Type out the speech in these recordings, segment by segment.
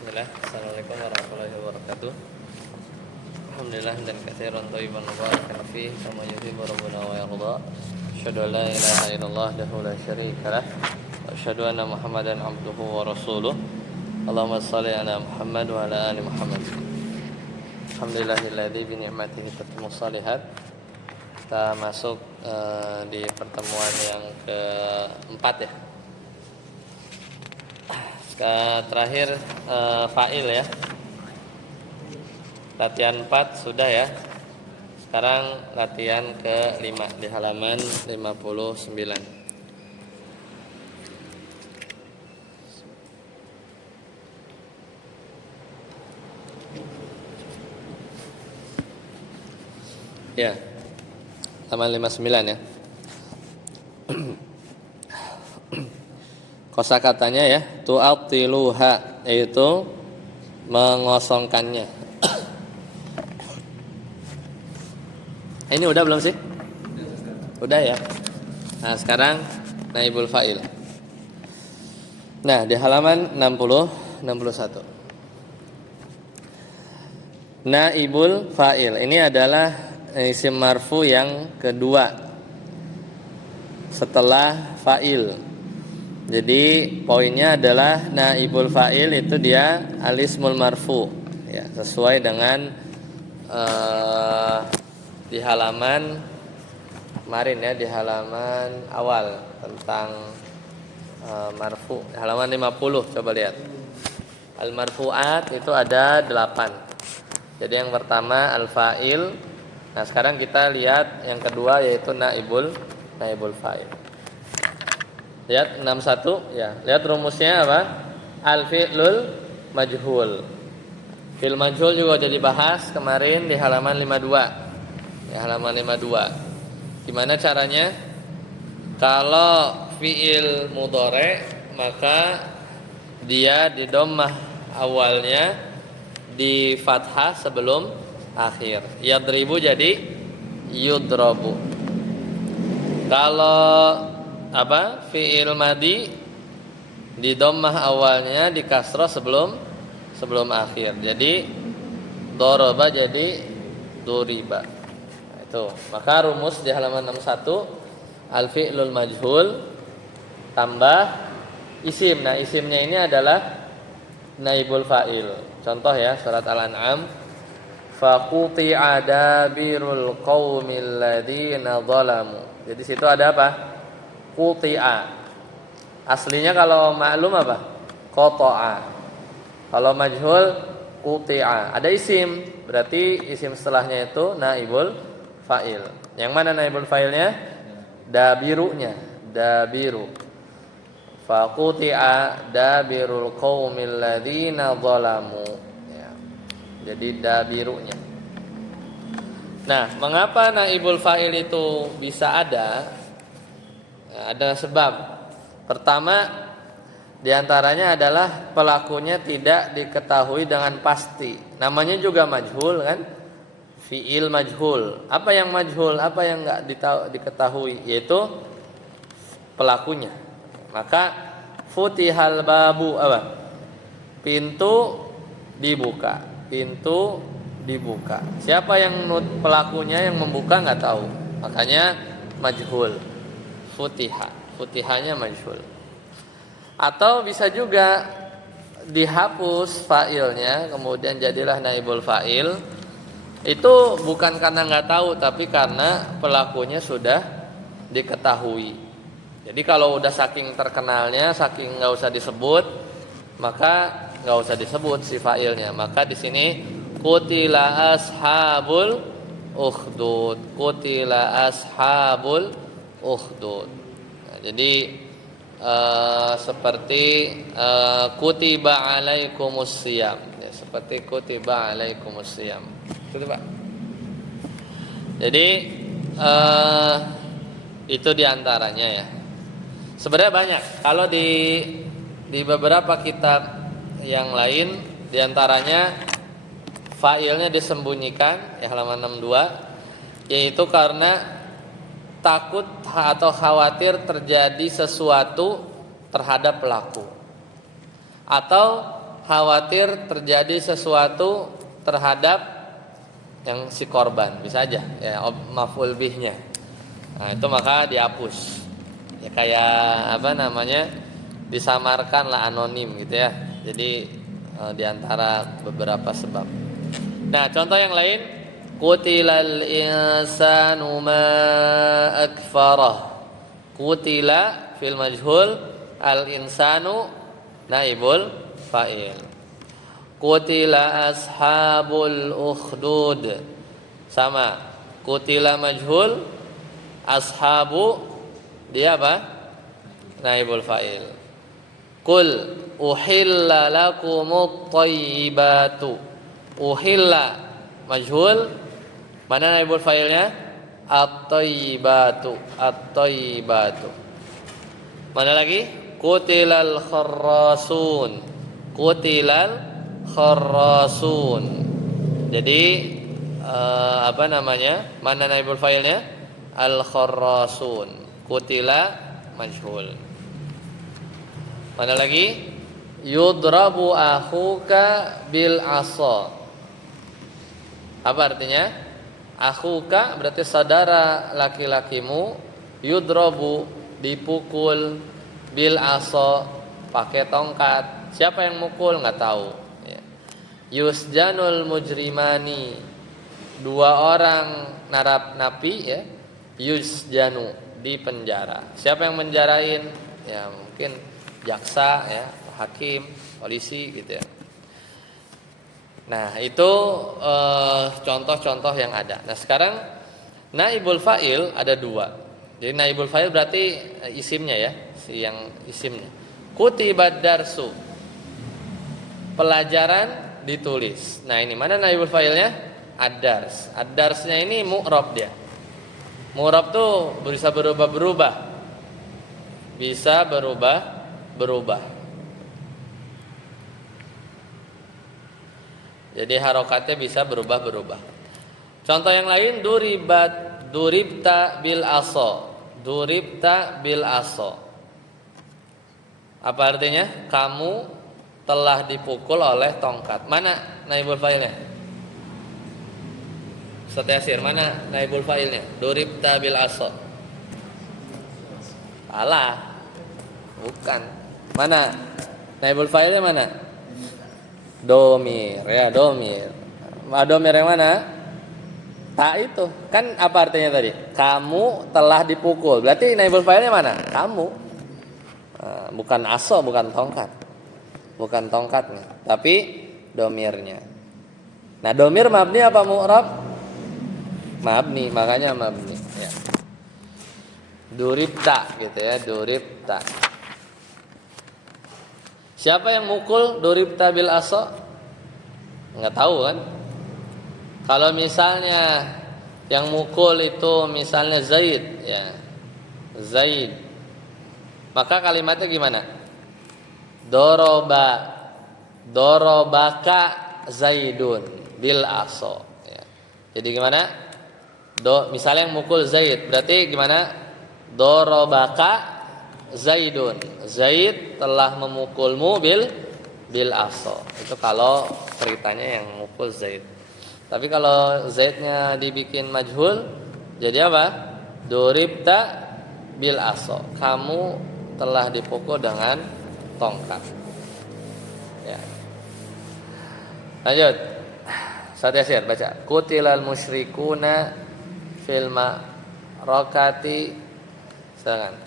Bismillah. Assalamualaikum warahmatullahi wabarakatuh. Alhamdulillah dan katsiran thayyiban mubarakan fihi kama yuhibbu rabbuna wa yarda. Asyhadu an la ilaha illallah wahdahu la syarika lah wa asyhadu anna Muhammadan abduhu wa rasuluh. Allahumma shalli ala Muhammad wa ala ali Muhammad. Alhamdulillahilladzi bi ni'matihi tatimmu shalihat. Kita masuk di pertemuan yang keempat ya. Terakhir fa'il ya. Latihan 4 sudah ya. Sekarang latihan ke-5 di halaman 59. Ya. Halaman 59 ya. Kosakatanya ya, tu'attiluha, yaitu mengosongkannya. Ini udah belum sih? Udah ya. Nah, sekarang naibul fa'il. Nah, di halaman 61. Naibul fa'il ini adalah isim marfu yang kedua setelah fa'il. Jadi poinnya adalah naibul fa'il itu dia alismul marfu ya, sesuai dengan di halaman kemarin ya, di halaman awal tentang marfu, halaman 50. Coba lihat. Al marfu'at itu ada 8. Jadi yang pertama al fa'il. Nah, sekarang kita lihat yang kedua yaitu naibul fa'il. Lihat 61 ya. Lihat rumusnya apa? Al fi'lul majhul. Fi'il majhul juga udah dibahas kemarin di halaman 52. Ya, halaman 52. Gimana caranya? Kalau fi'il mudhari maka dia di dhammah awalnya, di fathah sebelum akhir. Yadribu jadi yudrabu. Kalau fi'il madi di dhammah awalnya, di kasrah sebelum akhir. Jadi daraba jadi duriba. Nah, itu. Maka rumus di halaman 61 al fi'lul majhul tambah isim. Nah, isimnya ini adalah naibul fa'il. Contoh ya, surat Al-An'am. Faquti'a dabirul qaumil ladzina zalamu. Jadi situ ada apa? Quti'a. Aslinya kalau maklum apa? Qata'a. Kalau majhul quti'a. Ada isim, berarti isim setelahnya itu naibul fa'il. Yang mana naibul fa'ilnya? Dabirunya. Dabiru. Faquti'a dabirul qaumil ladzina zalamu. Ya. Jadi dabirunya. Nah, mengapa naibul fa'il itu bisa ada? Ada sebab. Pertama, diantaranya adalah pelakunya tidak diketahui dengan pasti. Namanya juga majhul kan? Fi'il majhul. Apa yang majhul? Apa yang enggak diketahui? Yaitu pelakunya. Maka futihal babu apa? Pintu dibuka. Pintu dibuka. Siapa yang pelakunya yang membuka enggak tahu. Makanya majhul. Futihanya majhul. Atau bisa juga dihapus fa'ilnya, kemudian jadilah naibul fa'il. Itu bukan karena nggak tahu, tapi karena pelakunya sudah diketahui. Jadi kalau udah saking terkenalnya, saking nggak usah disebut, maka nggak usah disebut si fa'ilnya. Maka di sini qutila ashabul ukhdud. Qutila ashabul ukhdud. Nah, jadi seperti kutiba alaikumus siyam ya, seperti kutiba alaikumus siyam. Kutiba. Jadi itu diantaranya ya. Sebenarnya banyak. Kalau di beberapa kitab yang lain, diantaranya fa'ilnya disembunyikan ya, halaman 62, yaitu karena takut atau khawatir terjadi sesuatu terhadap pelaku, atau khawatir terjadi sesuatu terhadap yang si korban, bisa aja ya maf'ul bihnya. Nah, itu maka dihapus. Ya kayak apa namanya? Disamarkan lah, anonim gitu ya. Jadi di antara beberapa sebab. Nah, contoh yang lain, qutilal insanu ma akfarah. Qutila fil majhul, al insanu naibul fa'il. Qutila ashabul ukhdud. Sama. Qutila majhul, ashabu dia apa? Naibul fa'il. Qul uhilla lakumut thayyibatu. Uhilla majhul, mana naibul fa'ilnya? At-thayyibatu, at-thayyibatu. Mana lagi? Qutilal kharrasun, qutilal kharrasun. Jadi apa namanya? Mana naibul fa'ilnya? Al-kharrasun. Qutila majhul. Mana lagi? Yudrabu akhuka bil asa. Apa artinya? Akhuka berarti saudara laki-lakimu, yudrabu dipukul, bil asa pakai tongkat. Siapa yang mukul nggak tahu. Ya. Yusjanul mujrimani, dua orang napi ya, yusjanu di penjara. Siapa yang menjarain? Ya mungkin jaksa ya, hakim, polisi gitu ya. Nah itu contoh-contoh yang ada. Nah sekarang naibul fa'il ada dua. Jadi naibul fa'il berarti isimnya ya, si yang isimnya. Kutibad darsu, pelajaran ditulis. Nah ini mana naibul fa'ilnya? Ad-dars. Ad-darsnya ini mu'rab dia. Mu'rab tuh bisa berubah-berubah. Bisa berubah-berubah. Jadi harokatnya bisa berubah-berubah. Contoh yang lain, duribta bil aso. Duribta bil aso. Apa artinya? Kamu telah dipukul oleh tongkat. Mana naibul fa'ilnya? Ustaz Yasir, mana naibul fa'ilnya? Duribta bil aso. Salah. Bukan. Mana naibul fa'ilnya mana? Domir ya, domir. Domir yang mana? Tak itu. Kan apa artinya tadi? Kamu telah dipukul. Berarti naibul fa'ilnya mana? Kamu. Bukan aso, bukan tongkat. Bukan tongkatnya, tapi domirnya. Nah, domir mabni apa mu'rab? Mabni, makanya mabni ya. Duribta gitu ya, duribta. Siapa yang mukul duribta bil aso? Enggak tahu kan? Kalau misalnya yang mukul itu misalnya Zaid ya. Zaid. Maka kalimatnya gimana? Dorobaka Zaidun bil aso ya. Jadi gimana? Misalnya yang mukul Zaid, berarti gimana? Dorobaka Zaidun, Zaid telah memukulmu bil aso. Itu kalau ceritanya yang mukul Zaid. Tapi kalau Zaidnya dibikin majhul, jadi apa? Duribta bil aso. Kamu telah dipukul dengan tongkat. Ya. Lanjut. Ustaz Yasir baca. Qutilal musyrikuna fil ma'rakati. Silakan.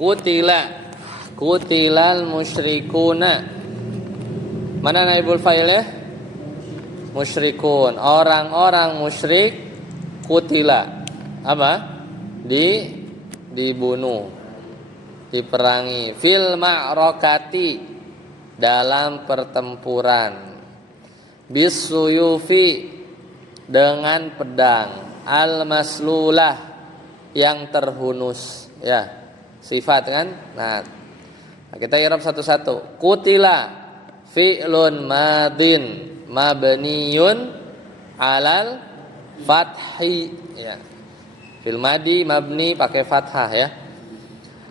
kutilal musyrikuna. Mana naibul fa'ilnya? Musyrikun. Orang-orang musyrik kutila. Apa? Dibunuh, diperangi. Fil ma'rakati, dalam pertempuran. Bisuyufi, dengan pedang. Al-maslulah, yang terhunus. Ya, sifat kan? Nah, kita i'rab satu-satu. Kutila fi'lun madin mabniyun alal fathi. Ya. Fil madi mabni pakai fathah ya.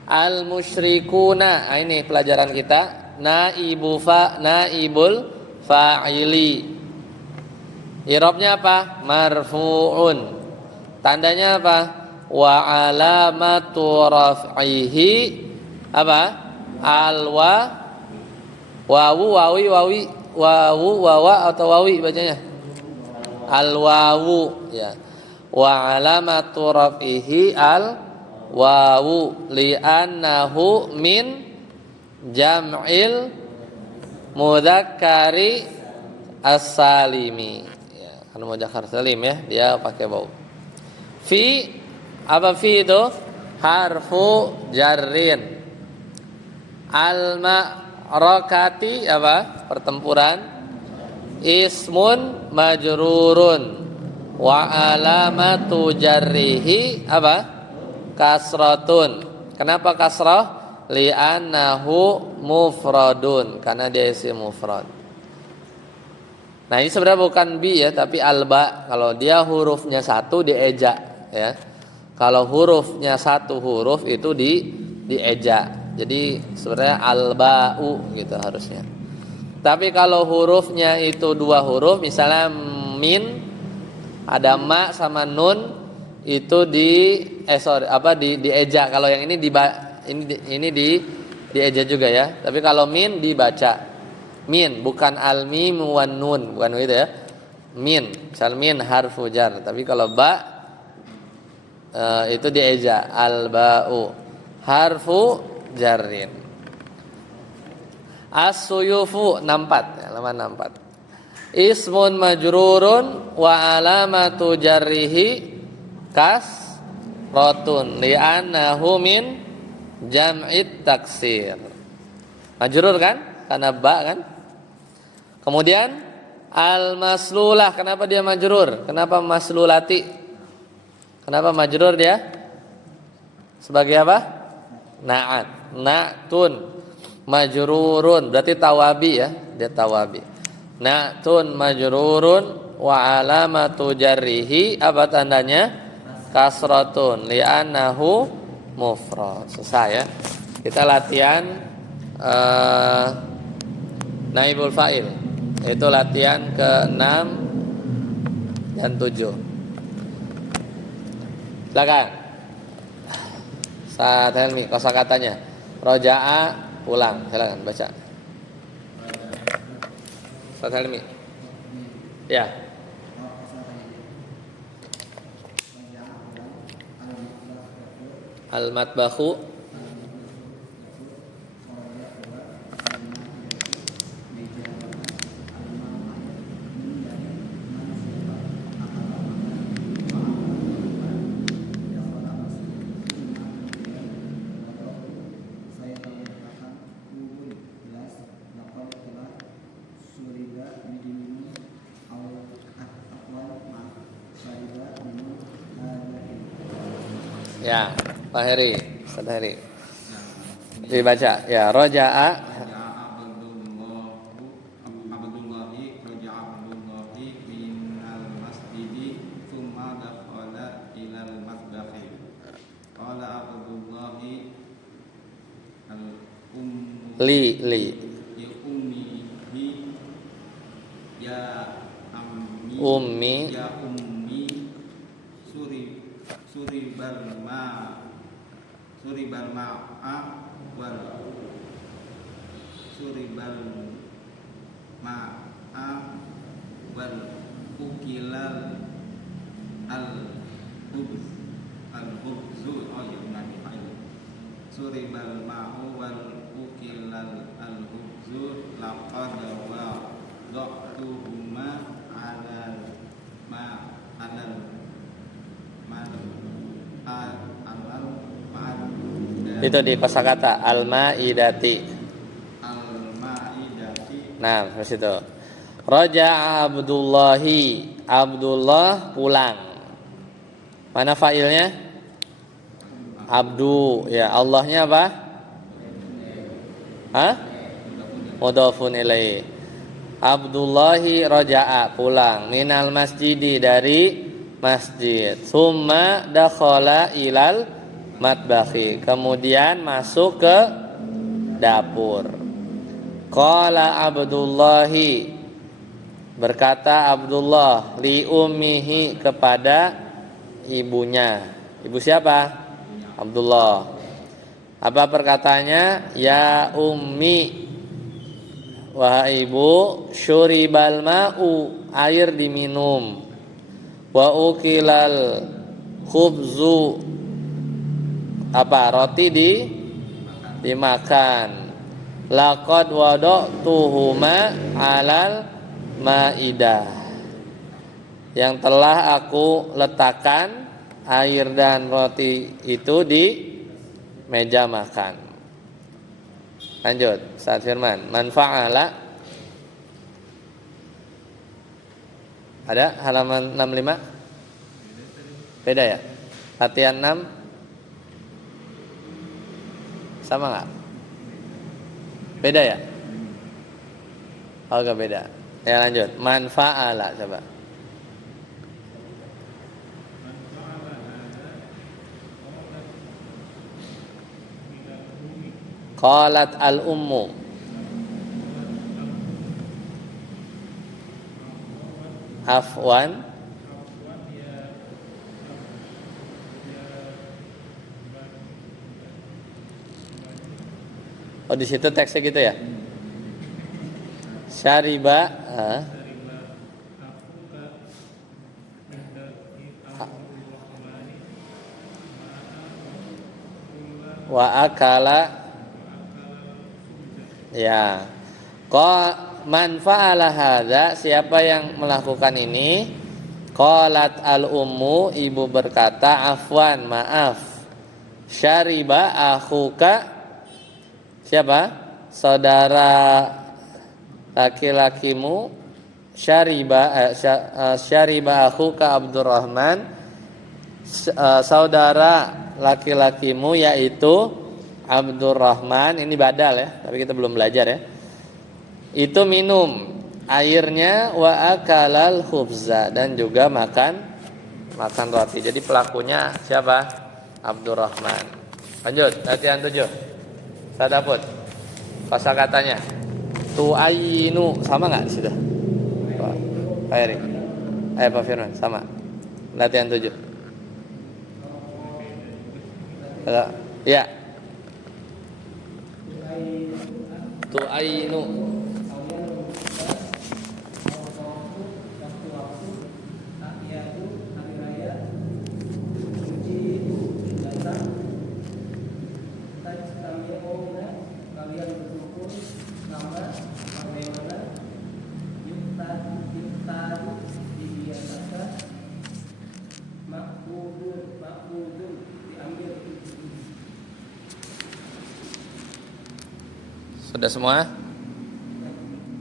Al musyrikuna, ini pelajaran kita. Naibul fa'ili. I'rabnya apa? Marfu'un. Tandanya apa? Wa alamatu raf'ihi apa? Wawu wawa atau wawi bacanya? Al wawu ya. Wa alamatu raf'ihi al wawu li'annahu min jam'il mudzakkari as-salimi. Ya, kan mudzakkar salim ya, dia pakai wawu. Fi, apa fi itu? Harfu jarrin. Al-ma'rakati apa? Pertempuran. Ismun majrurun. Wa alamatu jarrihi apa? Kasratun. Kenapa kasrah? Li'annahu mufradun, karena dia isim mufrad. Nah, ini sebenarnya bukan bi ya, tapi alba. Kalau dia hurufnya satu dieja ya. Kalau hurufnya satu huruf itu dieja. Jadi sebenarnya alba'u gitu harusnya. Tapi kalau hurufnya itu dua huruf, misalnya min, ada ma sama nun, itu dieja. Kalau yang ini dieja juga ya. Tapi kalau min dibaca min, bukan al mim wan nun, bukan gitu ya. Min, misal min harfu jar. Tapi kalau ba itu dieja, al ba'u harfu jarrin. As-suyufu 64 ya, halaman 64. Ismun majrurun wa alamatu jarrihi kasratun li'annahu min jam'it taksir. Majrur kan? Karena ba kan? Kemudian al-maslulah, kenapa dia majrur? Kenapa maslulati? Kenapa majrur dia? Sebagai apa? Na'at. Na'tun majrurun, berarti tawabi ya, dia tawabi. Na'tun majrurun wa alamatu jarrihi, apa tandanya? Kasratun li'annahu mufrad. Selesai ya. Kita latihan naibul fa'il. Itu latihan ke-6 dan 7. Silakan. Saat Helmi kosakatanya. Roja'a pulang. Silakan baca. Saat Helmi. Ya. Al-matbakhu ya, Pak Heri, Ustaz Heri. Dibaca ya, roja'a Abdullahi roja'a Abdullahi minal masjidi tsumma dakhala ilal masbahi. Qala Abdullahi al-ummu li ya ummihi ya ammi ummi ya ummi suribal ma'a wal ukilal al-hubzu oh ya benar suribal ma'u wal ukilal al-hubzu laqad wa dhaqtuhuma alal ma alal mal alal ma'ad Itu di kosakata al-maidati. al-ma'idati. Nah, di situ. Raja'a Abdullahi, Abdullah pulang. Mana fa'ilnya? Abdu, ya. Allahnya apa? Hah? Mudhafun ilaih. Abdullahi raja'a pulang minal masjidi dari masjid. Summa dakhala ilal matbakhi, kemudian masuk ke dapur. Qala Abdullahi, berkata Abdullah, li ummihi, kepada ibunya. Ibu siapa? Abdullah. Apa perkataannya? Ya ummi, wahai ibu, syuribal ma'u, air diminum, wa ukilal khubzu, apa, roti dimakan, laqad wada'tuhuma alal maidah, yang telah aku letakkan air dan roti itu di meja makan. Lanjut, Ustaz Firman. Man fa'ala, ada halaman 65? Beda ya? Latihan 6 sama nggak? Beda ya? Oh, gak beda. Ya, lanjut. Man fa'ala, coba. Qalat al-ummu. Afwan. Oh, di situ teksnya gitu ya. Syariba, wa akala, ya. Man fa'ala hadza, siapa yang melakukan ini? Qalat al-ummu, ibu berkata, afwan, maaf. Syariba akhuka, siapa? Saudara laki-lakimu. Syariba akhuka Abdurrahman, saudara laki-lakimu yaitu Abdurrahman. Ini badal ya, tapi kita belum belajar ya. Itu minum airnya, wa akalal khubza, dan juga makan roti. Jadi pelakunya siapa? Abdurrahman. Lanjut, latihan 7. Saya dapat kosakatanya. Tu'ayinu, sama nggak di situ? Pak Erik, Pak Firman, sama. Latihan 7. Ya. Tu'ayinu. Sudah semua?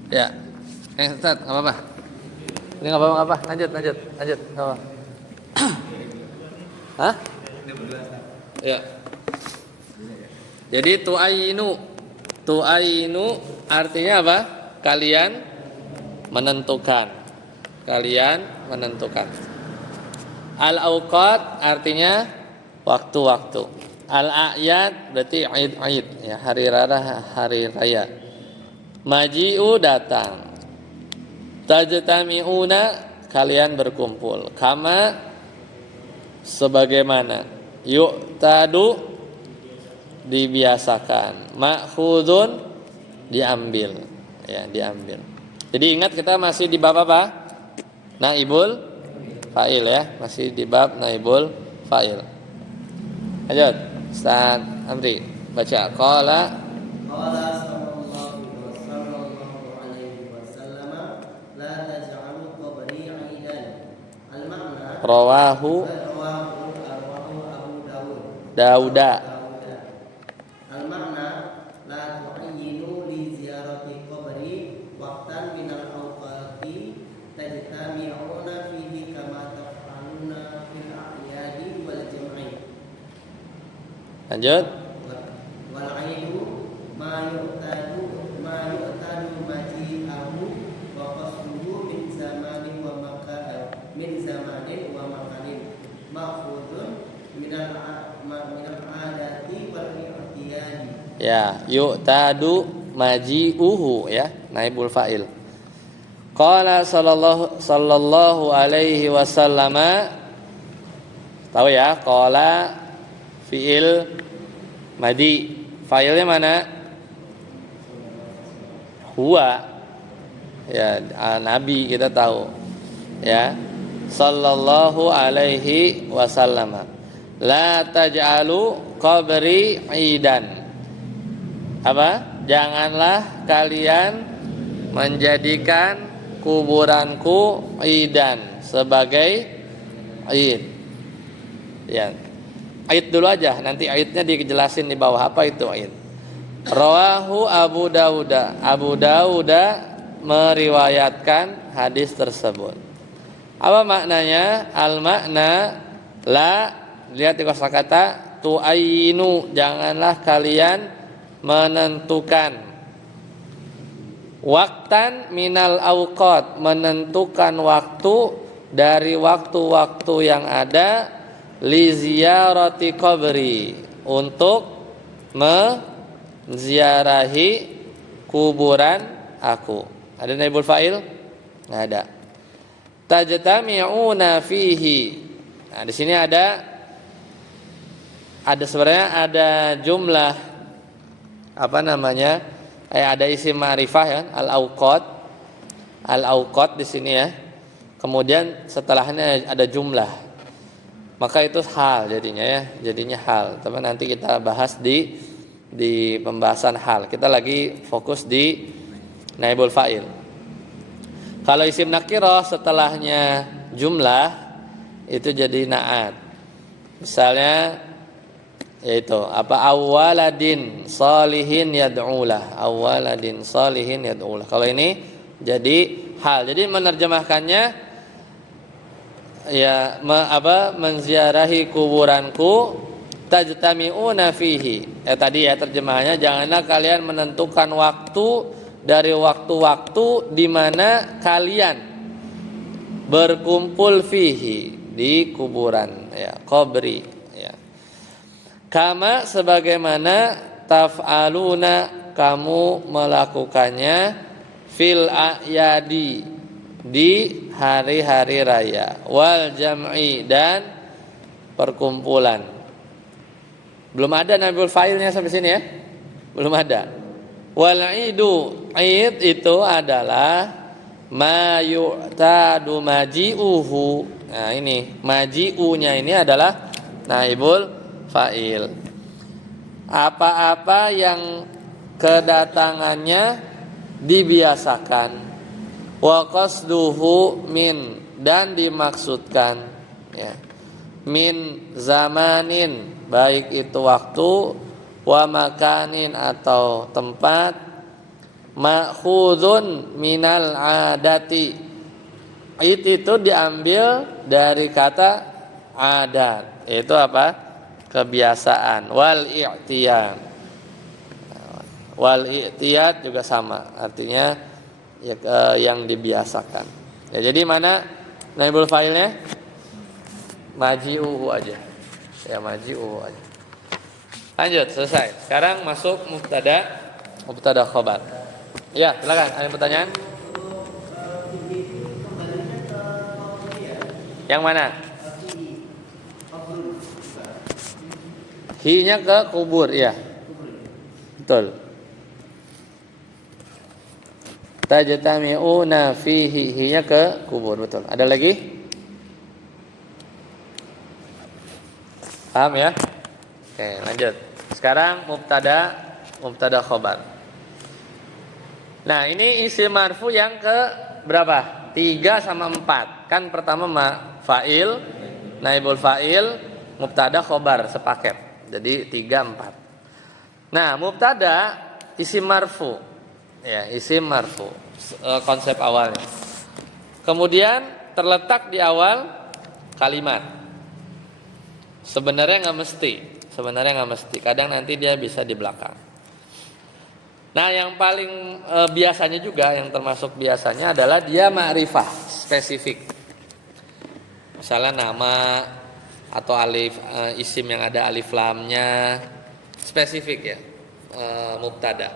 Ya. Ustaz, enggak apa-apa. Ini enggak apa-apa, lanjut, enggak apa-apa. Hah? Ya. Jadi tu'ayinu artinya apa? Kalian menentukan. Al-auqat artinya waktu-waktu. Al-a'yad berarti id, ya, hari raya. Maji'u datang. Tajtami'una kalian berkumpul. Kama sebagaimana. Yu'tadu dibiasakan. Ma'khudun diambil. Ya, diambil. Jadi ingat kita masih di bab apa? Naibul fa'il ya, masih di bab naibul fa'il. Lanjut. Ustaz Amri, Baca qala Qala sallallahu alaihi wasallam la taj'alu qabri 'idan. Al-ma'na rawahu rawahu Abu Dawud. Dauda. Al-ma'na la tu'ayyinu li ziyarati qabri waqtan min al-awqati tajtami'una fihi kama taf'aluna fil a'yadi wal jam'i. Lanjut. Wal 'aidu ma yu'tadu maji'ahu wa qasduhu min zamanin wa makanin ma'khudun min al-'adati wal i'tiyadi. Ya, yu'tadu maji'uhu ya, naibul fa'il. Qala sallallahu alaihi wasallam. Tahu ya, qala fi'il madi. Fa'ilnya mana? Huwa. Ya, nabi kita tahu. Ya. Sallallahu alaihi wasallam. La taj'alu qabri 'idan. Apa? Janganlah kalian menjadikan kuburanku idan sebagai id. Ya. Id dulu aja, nanti idnya dijelasin di bawah apa itu id. Rawahu Abu Dawud. Abu Dawud meriwayatkan hadis tersebut. Apa maknanya? Al makna la, lihat di kosakata tu'ayinu, janganlah kalian menentukan waktan minal awqat, menentukan waktu dari waktu-waktu yang ada li ziyarati qabri, untuk menziarahi kuburan aku. Ada naibul fa'il? Enggak ada. Tajtami'una fihi. Nah, di sini ada sebenarnya ada jumlah apa namanya? Ada isim ma'rifah ya, al-awqat. Al-awqat di sini ya. Kemudian setelahnya ada jumlah. Maka itu hal jadinya ya, jadinya hal. Tapi nanti kita bahas di pembahasan hal. Kita lagi fokus di naibul fa'il. Kalau isim nakirah setelahnya jumlah itu jadi na'at. Misalnya yaitu apa, awaladin salihin yad'ulah, awaladin salihin yad'ulah. Kalau ini jadi hal. Jadi menerjemahkannya ya menziarahi kuburanku tajtami'una fihi. Tadi ya terjemahannya, janganlah kalian menentukan waktu dari waktu-waktu di mana kalian berkumpul fihi, di kuburan ya, qabri ya. Kama sebagaimana taf'aluna, kamu melakukannya fil a'yadi, di hari-hari raya, wal jam'i, dan perkumpulan. Belum ada naibul fa'ilnya sampai sini ya? Belum ada. Wal idu, id itu adalah ma yu'tadu maji'uhu. Nah ini maji'unya ini adalah naibul fa'il. Apa-apa yang kedatangannya dibiasakan. Wa qasduhu min, dan dimaksudkan ya. Min zamanin, baik itu waktu, wa makanin atau tempat, ma'khudun minal adati, itu diambil dari kata adat, itu apa? Kebiasaan. Wal i'tiyad, wal i'tiyad juga sama, artinya ya, yang dibiasakan ya. Jadi mana naibul fa'ilnya? Maji'uhu aja ya, maji'uhu aja. Lanjut, selesai. Sekarang masuk mubtada khobar. Ya, silakan. Ada pertanyaan? Yang mana? Hi-nya ke kubur, ya. Betul. Tajtami'una fihi, hi-nya ke kubur, betul. Ada lagi? Paham ya? Oke, lanjut. Sekarang mubtada khobar. Nah, ini isim marfu yang ke berapa? 3 sama 4. Kan pertama fa'il, naibul fa'il, mubtada khobar sepaket. Jadi 3 4. Nah, mubtada isim marfu. Ya, isim marfu. Konsep awalnya. Kemudian terletak di awal kalimat. Sebenarnya nggak mesti. Kadang nanti dia bisa di belakang. Nah, yang paling biasanya juga, yang termasuk biasanya adalah dia ma'rifah, spesifik. Misalnya nama atau alif, isim yang ada alif lamnya, spesifik ya, mubtada.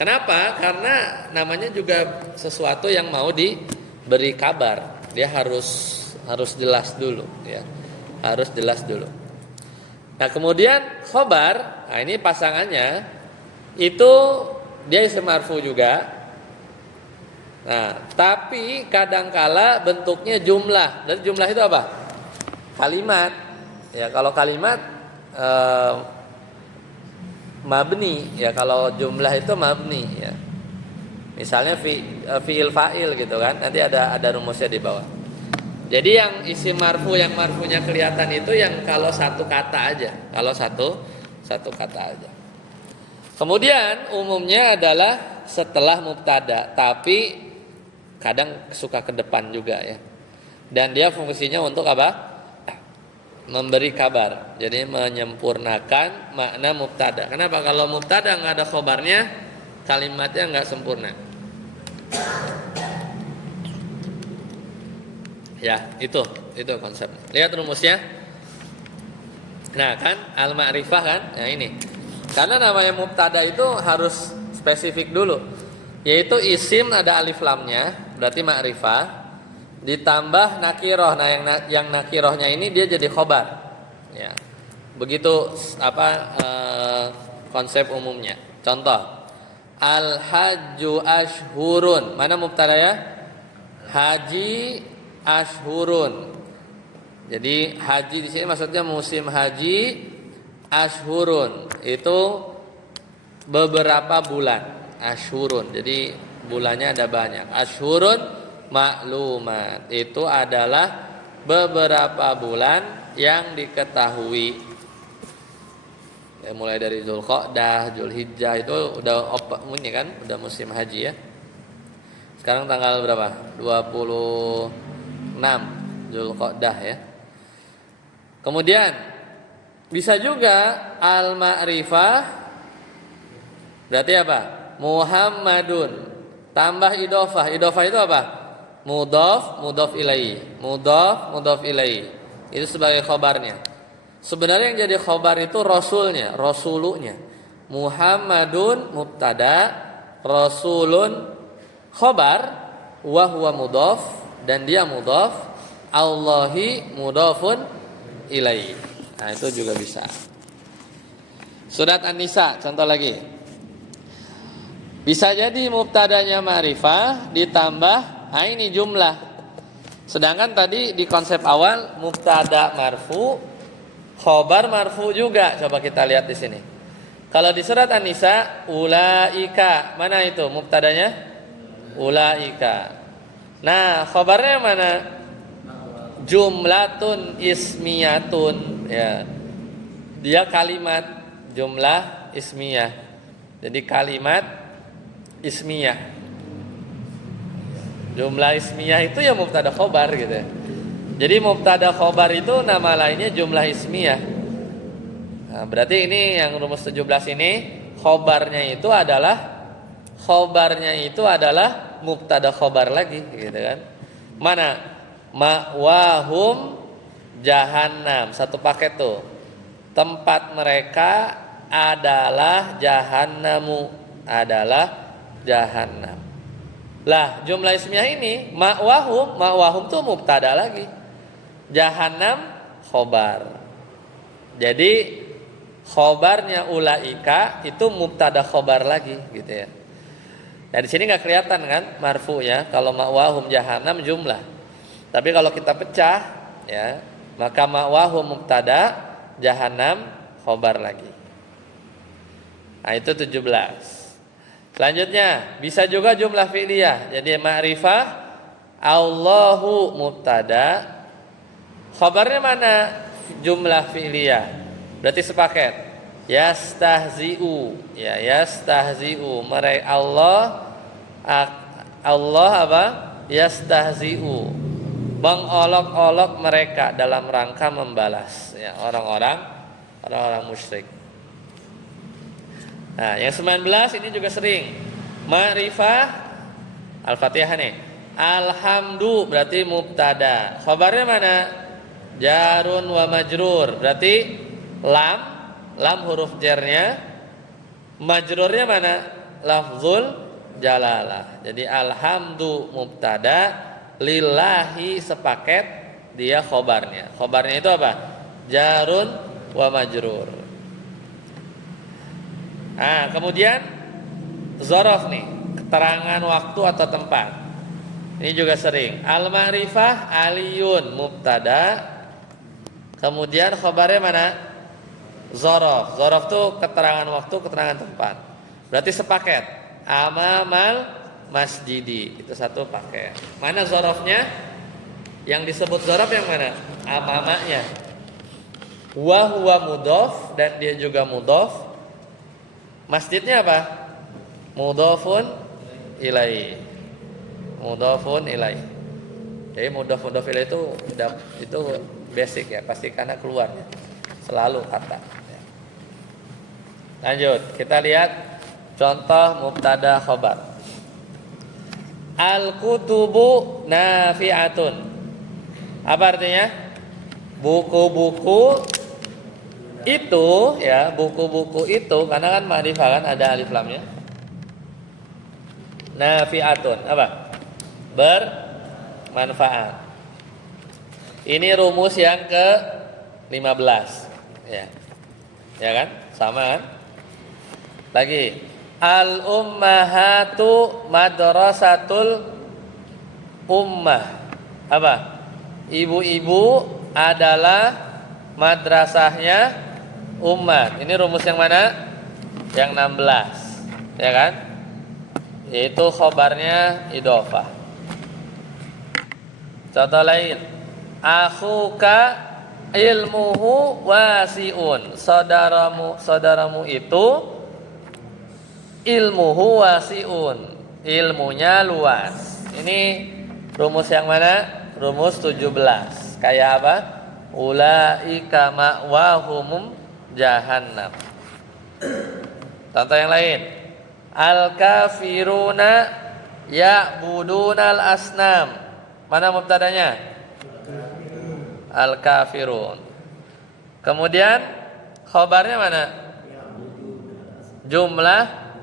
Kenapa? Karena namanya juga sesuatu yang mau diberi kabar. Dia harus jelas dulu ya. Harus jelas dulu. Nah, kemudian khobar, nah ini pasangannya itu dia isim marfu juga. Nah, tapi kadangkala bentuknya jumlah. Dan jumlah itu apa? Kalimat. Ya, kalau kalimat mabni, ya kalau jumlah itu mabni ya. Misalnya fi'il fa'il gitu kan. Nanti ada rumusnya di bawah. Jadi yang isim marfu yang marfunya kelihatan itu yang kalau satu kata aja, kalau satu kata aja. Kemudian umumnya adalah setelah mubtada, tapi kadang suka ke depan juga ya. Dan dia fungsinya untuk apa? Memberi kabar. Jadi menyempurnakan makna mubtada. Kenapa? Kalau mubtada nggak ada khobarnya, kalimatnya nggak sempurna. Ya, itu konsepnya. Lihat rumusnya. Nah, kan al-ma'rifah kan? Ya ini. Karena namanya mubtada itu harus spesifik dulu. Yaitu isim ada alif lamnya, berarti ma'rifah, ditambah nakiroh. Nah, yang nakirohnya ini dia jadi khobar. Ya. Begitu konsep umumnya. Contoh. Al-hajju ashhurun. Mana mubtada ya? Haji ashhurun. Jadi haji di sini maksudnya musim haji, ashhurun itu beberapa bulan, ashhurun. Jadi bulannya ada banyak. Ashhurun maklumat itu adalah beberapa bulan yang diketahui. Mulai dari Dzulqa'dah, Dzulhijjah itu udah ini kan, udah musim haji ya. Sekarang tanggal berapa? 26 Dzulqa'dah ya. Kemudian bisa juga al-ma'rifah berarti apa? Muhammadun tambah idhofah. Idhofah itu apa? Mudhaf ilaihi. Mudhaf ilaihi. Itu sebagai khobarnya. Sebenarnya yang jadi khobar itu rasulunya. Muhammadun mubtada, rasulun khobar, wa huwa mudhaf dan dia mudhaf, Allahi mudhafun ilaihi. Nah, itu juga bisa. Surat An-Nisa contoh lagi. Bisa jadi mubtadanya ma'rifah ditambah ini jumlah. Sedangkan tadi di konsep awal mubtada marfu, khobar marfu juga. Coba kita lihat di sini. Kalau di surat An-Nisa ulaika, mana itu mubtadanya? Ulaika. Nah, khobarnya mana? Jumlatun ismiyatun ya. Dia kalimat jumlah ismiyah. Jadi kalimat ismiyah. Jumlah ismiyah itu ya mubtada khobar gitu ya. Jadi mubtada khobar itu nama lainnya jumlah ismiyah. Nah, berarti ini yang rumus 17 ini khobarnya itu adalah mubtada khobar lagi gitu kan. Mana? Ma'wahum jahannam. Satu paket tuh. Tempat mereka adalah jahannam. Lah, jumlah ismiyah ini ma'wahum tuh mubtada lagi. Jahannam khobar. Jadi khobarnya ulaika itu mubtada khobar lagi gitu ya. Nah, di sini nggak kelihatan kan marfu ya. Kalau ma'wahum jahannam jumlah. Tapi kalau kita pecah ya, maka ma'wahum mubtada, jahannam khobar lagi. Nah, itu 17. Selanjutnya bisa juga jumlah fi'liyah. Jadi ma'rifah Allahu mubtada, khabarnya mana? Jumlah fi'liyah. Berarti sepaket. Yastahzi'u. Ya, yastahzi'u. Mereka Allah apa? Yastahzi'u. Mengolok-olok mereka dalam rangka membalas ya, orang-orang musyrik. Nah, yang 19 ini juga sering. Ma'rifah Al-Fatihah nih. Alhamdu berarti mubtada. Khabarnya mana? Jarun wa majrur. Berarti lam huruf jarnya. Majrurnya mana? Lafzul jalalah. Jadi alhamdu mubtada, lillahi sepaket, dia khobarnya. Khobarnya itu apa? Jarun wa majrur. Nah, kemudian zorof nih, keterangan waktu atau tempat. Ini juga sering. Al-ma'rifah aliyun mubtada. Kemudian khobarnya mana? Zorof. Zorof tuh keterangan waktu, keterangan tempat. Berarti sepaket. Amamal masjidi, itu satu paket. Mana zorofnya? Yang disebut zorof yang mana? Amamanya. Wa huwa mudhof, dan dia juga mudhof. Masjidnya apa? Mudhofun ilaihi. Mudhofun ilaihi. Jadi mudhof ilaihi itu basic ya, pasti karena keluarnya selalu kata. Lanjut, kita lihat contoh mubtada khobar. Al-kutubu nafi'atun. Apa artinya? Buku-buku itu ya, buku-buku itu, karena kan ma'rifah kan ada alif lamnya. Nafi'atun apa? Bermanfaat. Ini rumus yang ke-15 ya. Ya kan? Sama kan? Lagi. Al-ummahatu madrasatul ummah. Apa? Ibu-ibu adalah madrasahnya umat. Ini rumus yang mana? Yang 16. Ya kan? Yaitu khobarnya idhofah. Contoh lain. Akhuka ilmuhu wasi'un. Saudaramu itu ilmuhu wasi'un, ilmunya luas. Ini rumus yang mana? Rumus 17. Kayak apa? Ulaika ma'wahum jahannam. Contoh yang lain. Al-kafiruna ya'budunal asnam. Mana mubtadanya? Al-kafirun. Kemudian khabarnya mana? Jumlah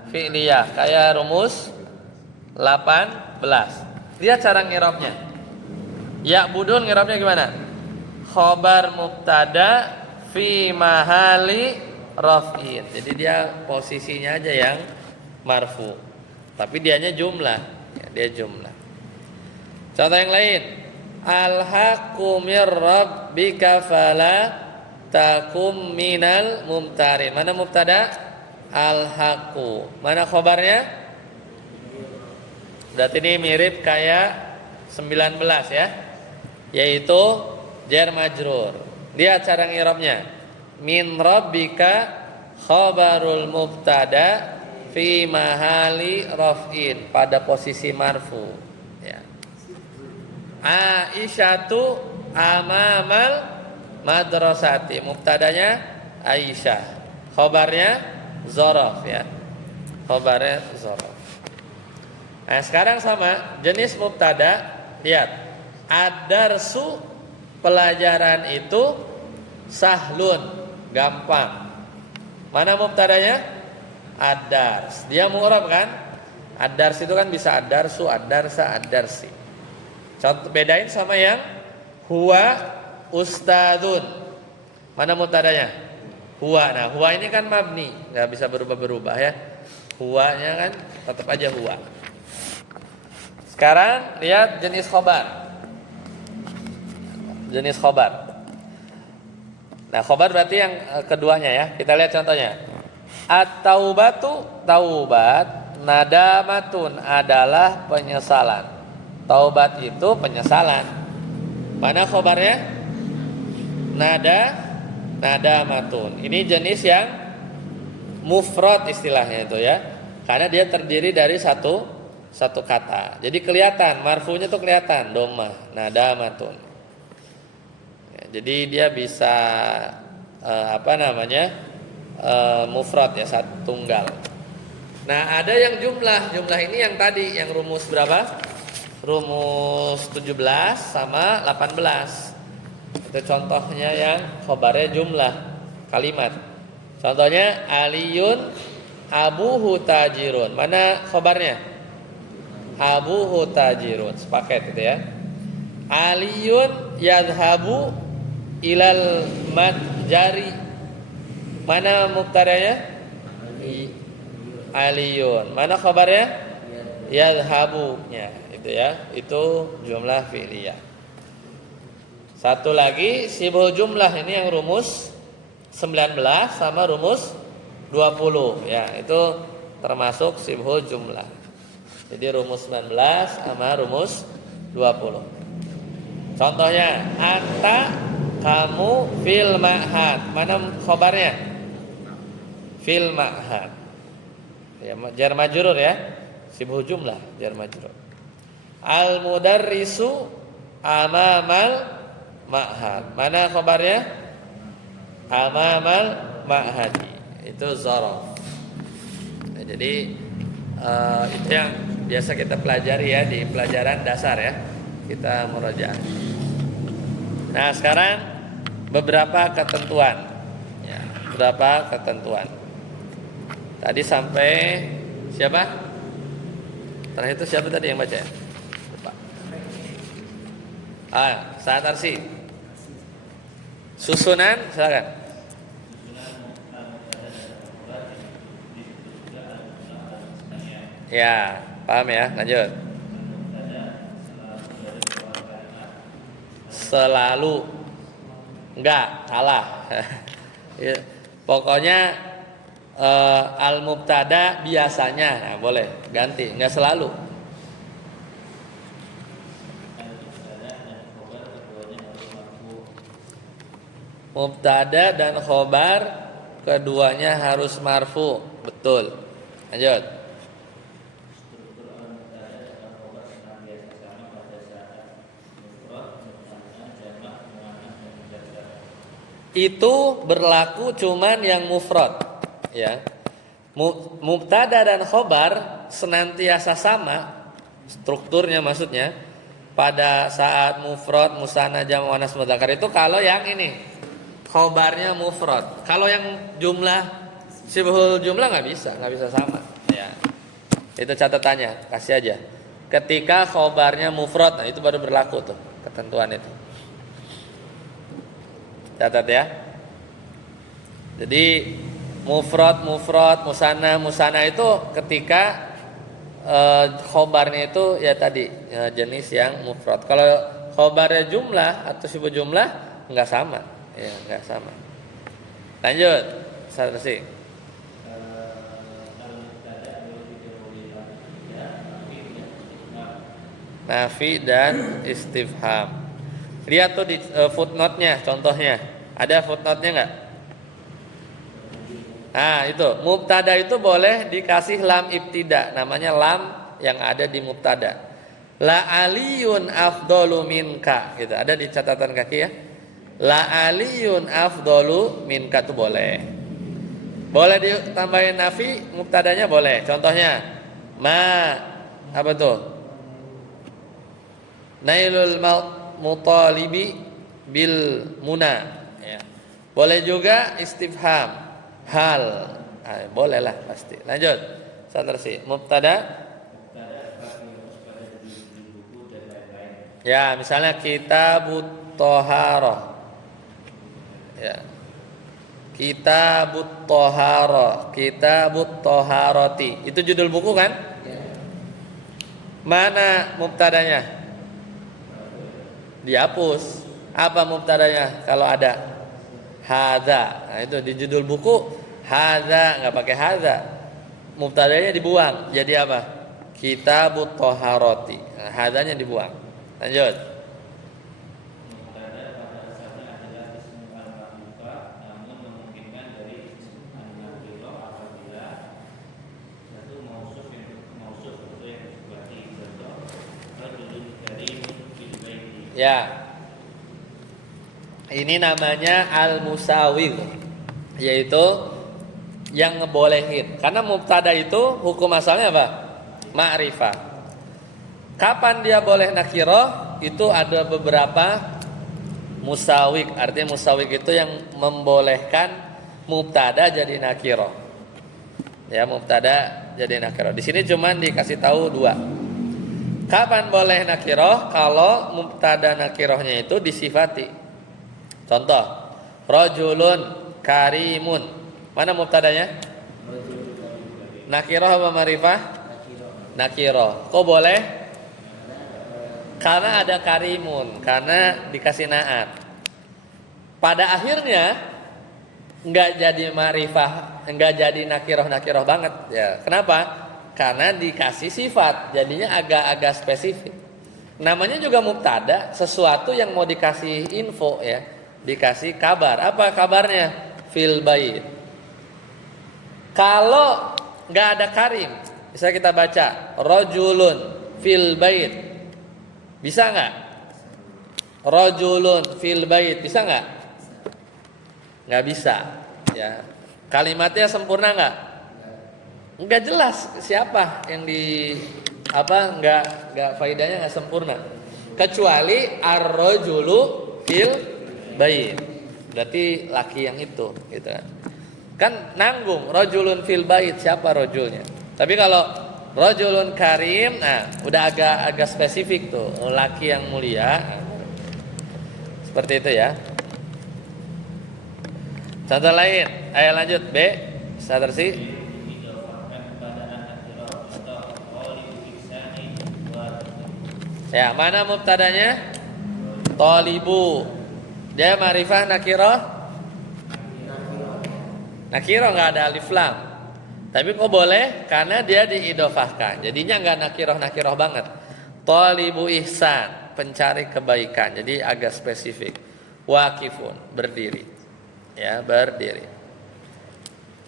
fi'liyah, kayak rumus 18. Lihat cara ngirabnya. Ya'budun ngirabnya gimana? Khobar mubtada fi mahali raf'in. Jadi dia posisinya aja yang marfu, tapi dianya jumlah ya, dia jumlah. Contoh yang lain. Al-haqqu mir rabbika fala takum minal mumtarin. Mana mubtada? Al-haqqu. Mana khobarnya? Berarti ini mirip kayak 19 ya, yaitu jar majrur. Lihat cara ngirabnya. Min rabbika khabarul mubtada fi mahali raf'in, pada posisi marfu ya. Aisyatu amamal madrasati. Mubtadanya Aisyah, khabarnya zorof ya, khabarnya zorof. Nah sekarang sama jenis mubtada. Lihat, ad-darsu pelajaran itu sahlun, gampang. Mana mubtadanya? Ad-dars. Dia mu'rab kan? Ad-dars itu kan bisa ad-darsu, ad-darsa, ad-darsi. Contoh bedain sama yang huwa ustadzun. Mana mubtadanya? Huwa. Nah, huwa ini kan mabni, enggak bisa berubah-berubah ya. Huwanya kan tetap aja huwa. Sekarang lihat jenis khobar. Jenis khobar. Nah, khobar berarti yang keduanya ya. Kita lihat contohnya. At-taubatu, taubat, nadamatun adalah penyesalan. Taubat itu penyesalan. Mana khobarnya? Nadamatun. Ini jenis yang mufrad istilahnya itu ya. Karena dia terdiri dari satu kata. Jadi kelihatan, marfunya tuh kelihatan, dhammah, nadamatun. Ya, jadi dia bisa mufrad ya, satu tunggal. Nah, ada yang jumlah ini yang tadi, yang rumus berapa? Rumus 17 sama 18. Itu contohnya yang khobarnya jumlah kalimat. Contohnya Aliyun abuhu tajirun. Mana khobarnya? Abuhu tajirun. Sepaket itu ya. Aliyun yadhabu ilal matjari. Mana mubtadanya? Aliyun. Mana khabarnya? Yadhabunya. Itu ya. Itu jumlah fi'liyah. Satu lagi sibhul jumlah, ini yang rumus 19 sama rumus 20 ya. Itu termasuk sibhul jumlah. Jadi rumus 19 sama rumus 20. Contohnya anta, kamu fil ma'had. Mana khabarnya? Fil ma'had. Ya, jar majrur ya. Sibhul jumlah, jar majrur. Al mudarrisu amamal ma'had. Mana khabarnya? Amamal ma'hadi. Itu zaraf. Nah, jadi itu yang biasa kita pelajari ya di pelajaran dasar ya. Kita murajaah. Nah, sekarang beberapa ketentuan. Ya, beberapa ketentuan. Tadi sampai siapa? Terakhir itu siapa tadi yang baca ya? Lupa. Saat Arsi. Susunan, silakan. Ya, paham ya? Lanjut. Selalu. Enggak, salah. Ya, pokoknya al-mubtada biasanya, nah, boleh ganti, enggak selalu. Mubtada dan khobar keduanya harus marfu, betul. Lanjut. Itu berlaku cuman yang mufrad, ya. Mubtada dan khobar senantiasa sama strukturnya, maksudnya pada saat mufrad, musanna, jamak muannats mudzakkar itu kalau yang ini khobarnya mufrad. Kalau yang jumlah sibhul jumlah nggak bisa sama, ya. Itu catatannya, kasih aja. Ketika khobarnya mufrad, nah itu baru berlaku tuh ketentuan itu. Catat ya. Jadi mufrad, musanna itu ketika khobarnya itu ya tadi jenis yang mufrad. Kalau khobarnya jumlah atau sibuk jumlah enggak sama, ya enggak sama. Lanjut, Sarsi. Nafi dan istifham. Lihat tuh di footnote-nya, contohnya. Ada footnote-nya enggak? Nah, itu mubtada itu boleh dikasih lam ibtida, namanya lam yang ada di mubtada. La aliyun afdalu minka, gitu. Ada di catatan kaki ya. La aliyun afdalu minka itu boleh. Boleh ditambahin nafi, mubtadanya boleh. Contohnya ma apa tuh? Nailul mutalibi bil muna, ya. Boleh juga istifham hal, boleh lah pasti. Lanjut, Satersi. Mubtada, ya misalnya kitabut thaharah, ya. Kitabut thaharah, kitabut thaharati. Itu judul buku kan? Mana mubtadanya? Dihapus. Apa mubtadanya kalau ada? Hadza. Nah, itu di judul buku Hadza nggak pakai hadza. Mubtadanya dibuang. Jadi apa? Kitabut Thaharati. Nah, hadzanya dibuang. Lanjut. Mubtada pada asalnya adalah ismu al-ma'rifah, namun memungkinkan dari ismu an-nakirah apabila satu mausuf itu yang disebati contoh rajulun karimun fil baiti. Ya. Ini namanya al-musawir, yaitu yang ngebolehin. Karena mubtada itu hukum asalnya apa? Ma'rifah. Kapan dia boleh nakirah? Itu ada beberapa musawik. Artinya musawik itu yang membolehkan mubtada jadi nakirah. Ya, mubtada jadi nakirah. Di sini cuman dikasih tahu 2. Kapan boleh nakirah? Kalau mubtada nakirahnya itu disifati. Contoh, rajulun karimun. Mana mubtadanya? Nakirah apa ma'rifah? Nakirah. Kok boleh? Karena ada karimun, karena dikasih naat. Pada akhirnya enggak jadi ma'rifah, enggak jadi nakirah banget ya. Kenapa? Karena dikasih sifat, jadinya agak-agak spesifik. Namanya juga mubtada, sesuatu yang mau dikasih info ya. Dikasih kabar. Apa kabarnya? Fil bait. Kalau nggak ada karim, bisa kita baca rajulun fil bait. Bisa nggak? Rajulun fil bait bisa nggak? Nggak bisa. Ya. Kalimatnya sempurna nggak? Nggak jelas siapa yang di apa? Nggak faedahnya nggak sempurna. Kecuali ar-rajulu fil bait, berarti laki yang itu, gitu kan? Kan nanggung rajulun fil bait, siapa rajulnya? Tapi kalau rajulun karim, nah udah agak spesifik tuh, laki yang mulia. Seperti itu ya. Contoh lain, ayo lanjut B. Satersi. Ya, mana mubtadanya? Talibu. Dia ma'rifah nakirah? Nakirah nggak ada alif lam. Tapi kok boleh? Karena dia diidofahkan. Jadinya nggak nakirah banget. Talibu ihsan, pencari kebaikan. Jadi agak spesifik. Waqifun, berdiri. Ya, berdiri.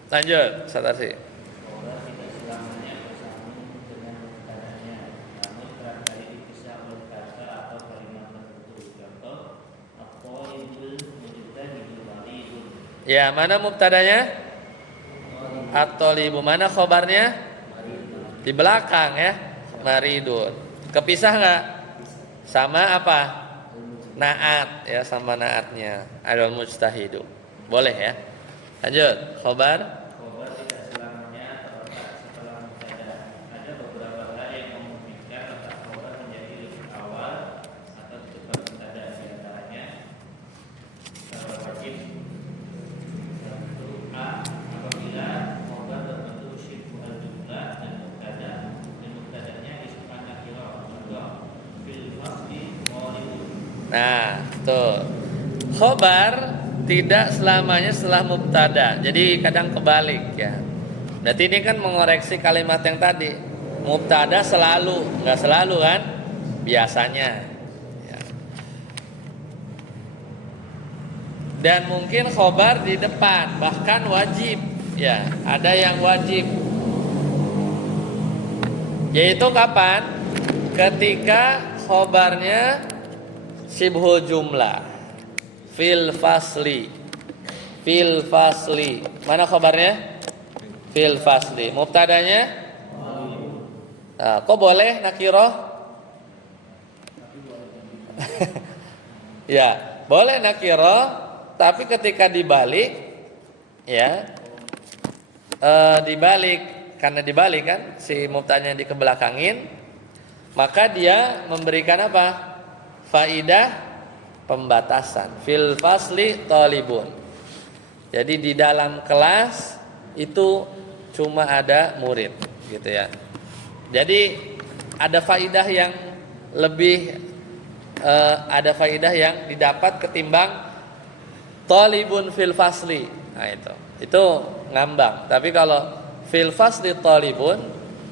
Lanjut, Satarsi. Khobar tidak selamanya bersambung dengan mubtadanya, namun kerap kali dipisah oleh kata atau kalimat tertentu. Contoh, at-talibul mujtahidul maridun. Ya, mana mubtadanya? At-talibu. Mana khobarnya? Di belakang ya. Maridun. Kepisah nggak? Sama apa? Naat ya, sama naatnya. Adul mujtahidu. Boleh ya. Lanjut, khobar. Khobar tidak selamanya terletak setelah mubtada. Ada beberapa hal yang memungkinkan letak khobar menjadi lebih awal atau di depan mubtada. Di antaranya wajib. Satu A, apabila khobar berbentuk syibhu al-jumlah dan mubtadanya ismu nakirah. Contoh, fil fasli mawlidun. Nah, tuh. Khobar tidak selamanya setelah mubtada. Jadi kadang kebalik ya. Berarti ini kan mengoreksi kalimat yang tadi. Mubtada selalu, nggak selalu kan? Biasanya. Ya. Dan mungkin khobar di depan, bahkan wajib. Ya, ada yang wajib. Yaitu kapan? Ketika khobarnya syibhul jumlah. Fil fasli. Mana khabarnya? Fil fasli. Mubtadanya? Nah, kok boleh nakirah? Ya, boleh nakirah, tapi ketika dibalik, ya, karena dibalik kan, si mubtadanya dikebelakangin, maka dia memberikan apa? Faidah pembatasan. Fil fasli talibun. Jadi di dalam kelas itu cuma ada murid, gitu ya. Jadi ada faidah yang lebih ada faidah yang didapat ketimbang talibun fil fasli. Nah itu ngambang. Tapi kalau fil fasli talibun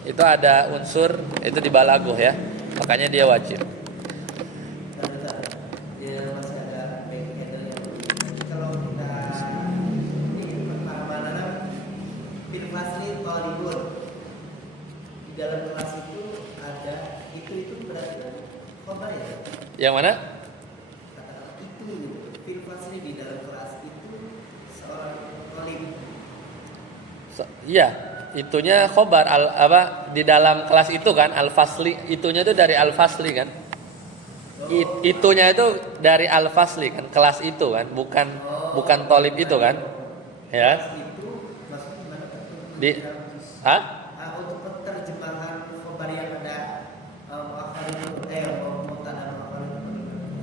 itu ada unsur itu di balaghah ya. Makanya dia wajib. Dia masih ada backhandle yang jadi kalau kita ini pemahaman fil fasli talibun di dalam kelas itu ada itu berarti kan khabar ya. Yang mana? Kata-kata itu fil fasli di dalam kelas itu seorang talib. Iya, itunya khobar di dalam kelas itu kan al-fasli, itunya itu dari al-fasli kan. Itunya itu dari al-fasli kan, kelas itu kan, bukan tolib itu kan. Ya. Itu maksudnya gimana? Di Hah? Untuk terjemahan khabar yang ada mu'akhkhar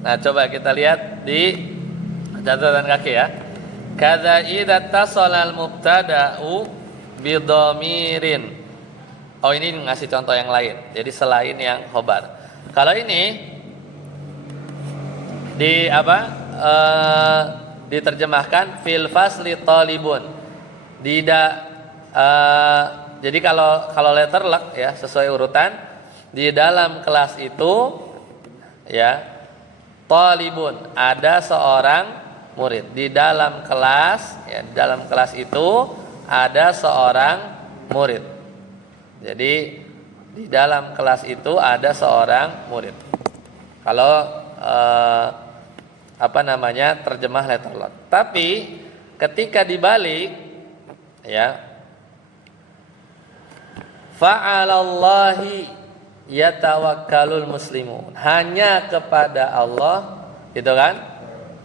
Nah, coba kita lihat di catatan kaki ya. Kadza idza tasala al-mubtada'u bidhamirin. Oh, ini ngasih contoh yang lain. Jadi selain yang khobar. Kalau ini diterjemahkan fil fasli talibun. Jadi kalau letter luck ya sesuai urutan di dalam kelas itu ya talibun ada seorang murid di dalam kelas ya di dalam kelas itu ada seorang murid. Jadi di dalam kelas itu ada seorang murid. Kalau terjemah letter lot. Tapi ketika dibalik ya fa'alallahi yatawakkalul muslimun. Hanya kepada Allah gitu kan?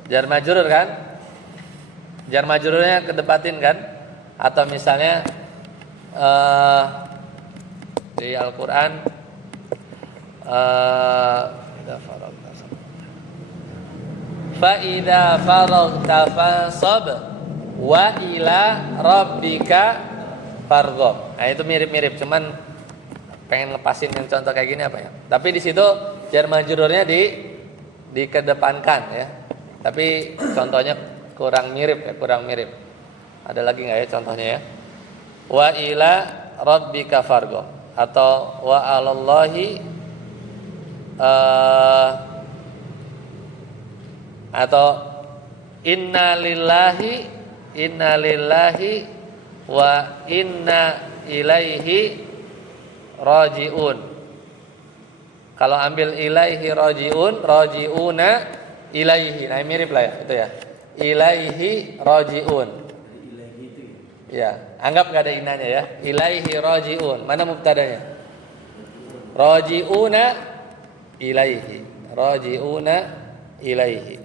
Jar majrur kan? Jar majrurnya kedepatin kan? Atau misalnya di Al-Qur'an fa idza faraghta fansab wa ila rabbika farghab. Nah, itu mirip-mirip, cuman pengen ngepasin yang contoh kayak gini apa ya. Tapi di situ jar majrurnya dikedepankan ya. Tapi contohnya kurang mirip. Ada lagi nggak ya contohnya ya? Wa ila rabbika farghab atau wa 'alallahi atau inna lillahi wa inna ilaihi rajiun. Kalau ambil ilaihi rajiuna ilaihi. Nah, mirip lah ya itu ya. Ilaihi rajiun. Ya, anggap enggak ada inanya ya. Ilaihi rajiun. Mana mubtadanya? Rajiuna ilaihi. Rajiuna ilaihi.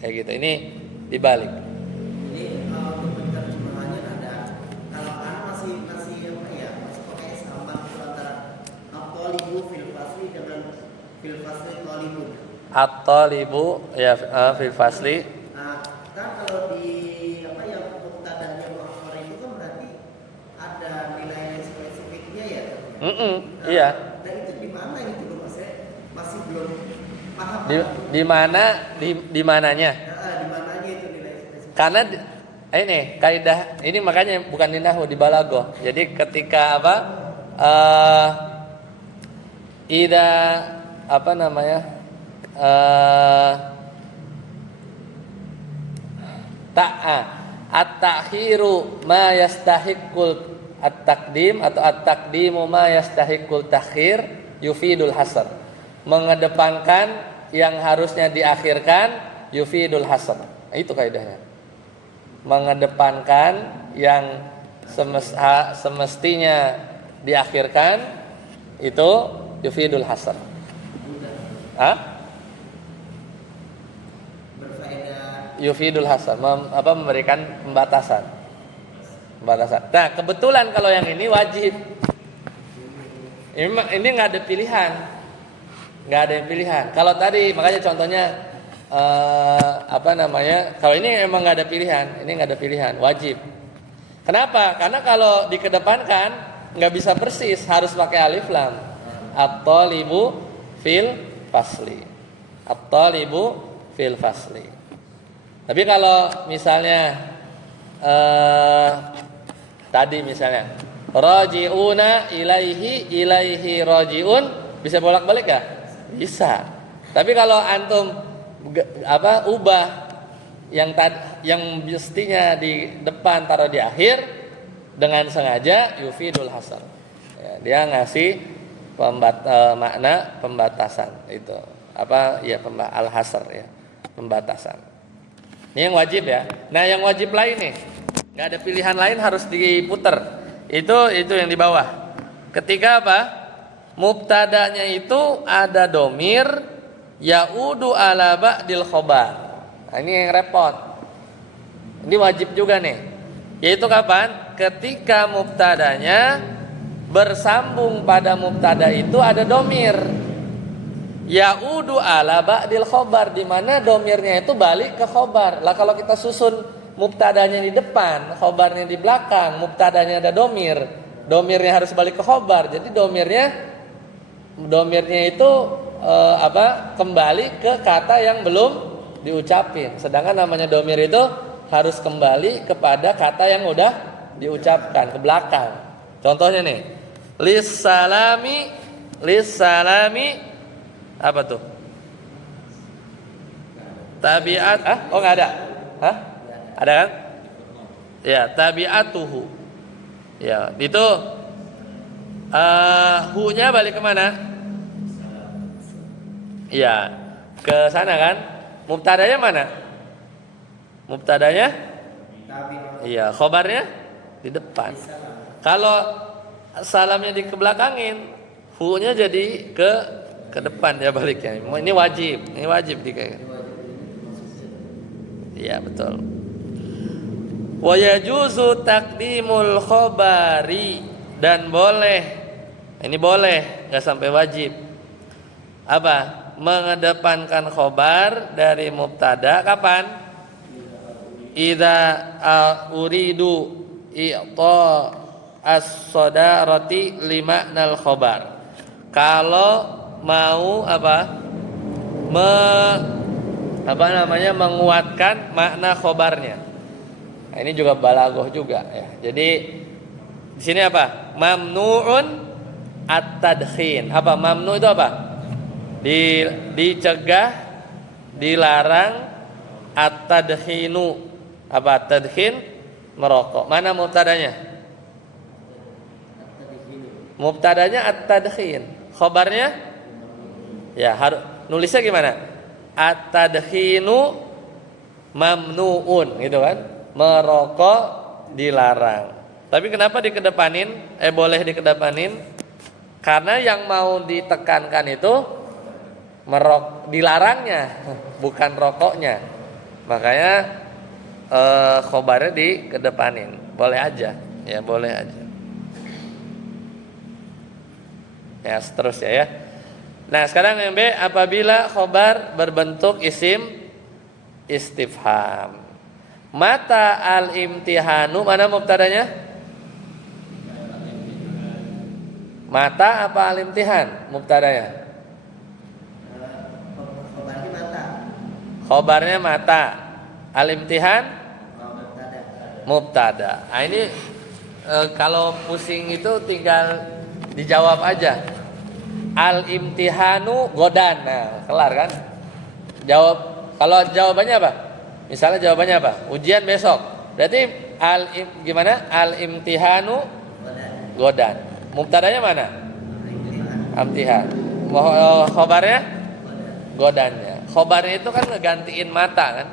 Kayak gitu. Ini dibalik. Ini untuk terjemahannya ada kalau masih pakai sambang antara at-talibu fil fasli dengan fil fasli talibun. At-talibu ya fil fasli. Nah, kan kalau di yang mubtadanya muakhkhar itu kan berarti ada nilai spesifiknya ya. Iya. Dan itu di mana itu loh Mas? Masih belum paham. Di mana di mananya? Di mananya itu nilai spesifik. Karena ini kaidah ini makanya bukan di nahwu di balaghah. Jadi ketika at-ta'khiru ma yastahiqqul at-taqdim atau at-taqdimu ma yastahiqqul takhir yufidul hasr. Mengedepankan yang harusnya diakhirkan yufidul hasr. Itu kaidahnya. Mengedepankan yang semestinya diakhirkan itu yufidul hasr. Berfaedah Yufidul hasr, memberikan pembatasan. Nah, kebetulan kalau yang ini wajib. Ini nggak ada pilihan. Kalau tadi makanya contohnya kalau ini emang nggak ada pilihan, wajib. Kenapa? Karena kalau dikedepankan nggak bisa persis, harus pakai alif lam. At-talibu fil fasli. Tapi kalau misalnya Tadi misalnya raji'una ilaihi raji'un, bisa bolak-balik ya? Bisa. Tapi kalau antum ubah yang mestinya di depan taruh di akhir dengan sengaja, yufidul hasar. Ya, dia ngasih makna pembatasan itu. Al-hasar ya, pembatasan. Ini yang wajib ya. Nah, yang wajib lain nih, nggak ada pilihan lain, harus diputer. Itu yang di bawah. Ketika mubtadanya itu ada domir yaudu ala ba'dil khobar. Nah, ini yang repot. Ini wajib juga nih. Yaitu kapan? Ketika mubtadanya bersambung pada mubtada itu ada domir yaudu ala ba'dil khobar, di mana domirnya itu balik ke khobar. Lah kalau kita susun mubtadanya di depan, khobarnya di belakang, mubtadanya ada domirnya harus balik ke khobar. Jadi domirnya itu kembali ke kata yang belum diucapin. Sedangkan namanya domir itu harus kembali kepada kata yang udah diucapkan ke belakang. Contohnya nih, lissalami apa tuh? Tabiat nggak ada. Ada kan? Ya, tabiatuhu. Ya, itu hu-nya balik kemana? Ya, ke sana kan? Mubtadanya mana? Mubtadanya? Iya, khobarnya di depan. Kalau salamnya dikebelakangin, hu-nya jadi ke depan ya baliknya. Ini wajib dikaitkan. Iya, betul. Wa yajuzu taqdimul khabari, dan boleh, ini boleh, enggak sampai wajib. Mengedepankan khobar dari mubtada kapan? Idza uridu i'ta as-sadarati limaknal khobar. Kalau mau menguatkan makna khobarnya. Nah, ini juga balaghah juga ya. Jadi di sini mamnu'un at-tadkhin. Mamnu itu dicegah, dilarang. At-tadkhinu tadkhin, merokok. Mana mubtadanya? Mubtadanya at-tadkhin. Khobarnya ya harus nulisnya gimana? At-tadkhinu mamnu'un, gitu kan? Merokok dilarang. Tapi kenapa dikedepanin? Boleh dikedepanin karena yang mau ditekankan itu dilarangnya, bukan rokoknya. Makanya khobarnya dikedepanin. Boleh aja. Ya, boleh aja. Ya, seterusnya ya. Nah, sekarang yang B, apabila khobar berbentuk isim istifham. Mata al-imtihanu, mana mubtadanya? Mata apa al-imtihan mubtadanya? Khobarnya mata. Khobarnya mata. Al-imtihan mubtada. Nah, ini kalau pusing itu tinggal dijawab aja. Al-imtihanu godan. Nah, kelar kan? Jawab. Kalau jawabannya apa? Misalnya jawabannya ujian besok. Berarti gimana? Al-imtihanu godan. Mubtadanya mana? Imtihan. Khobarnya godannya. Khobarnya itu kan ngegantiin mata kan?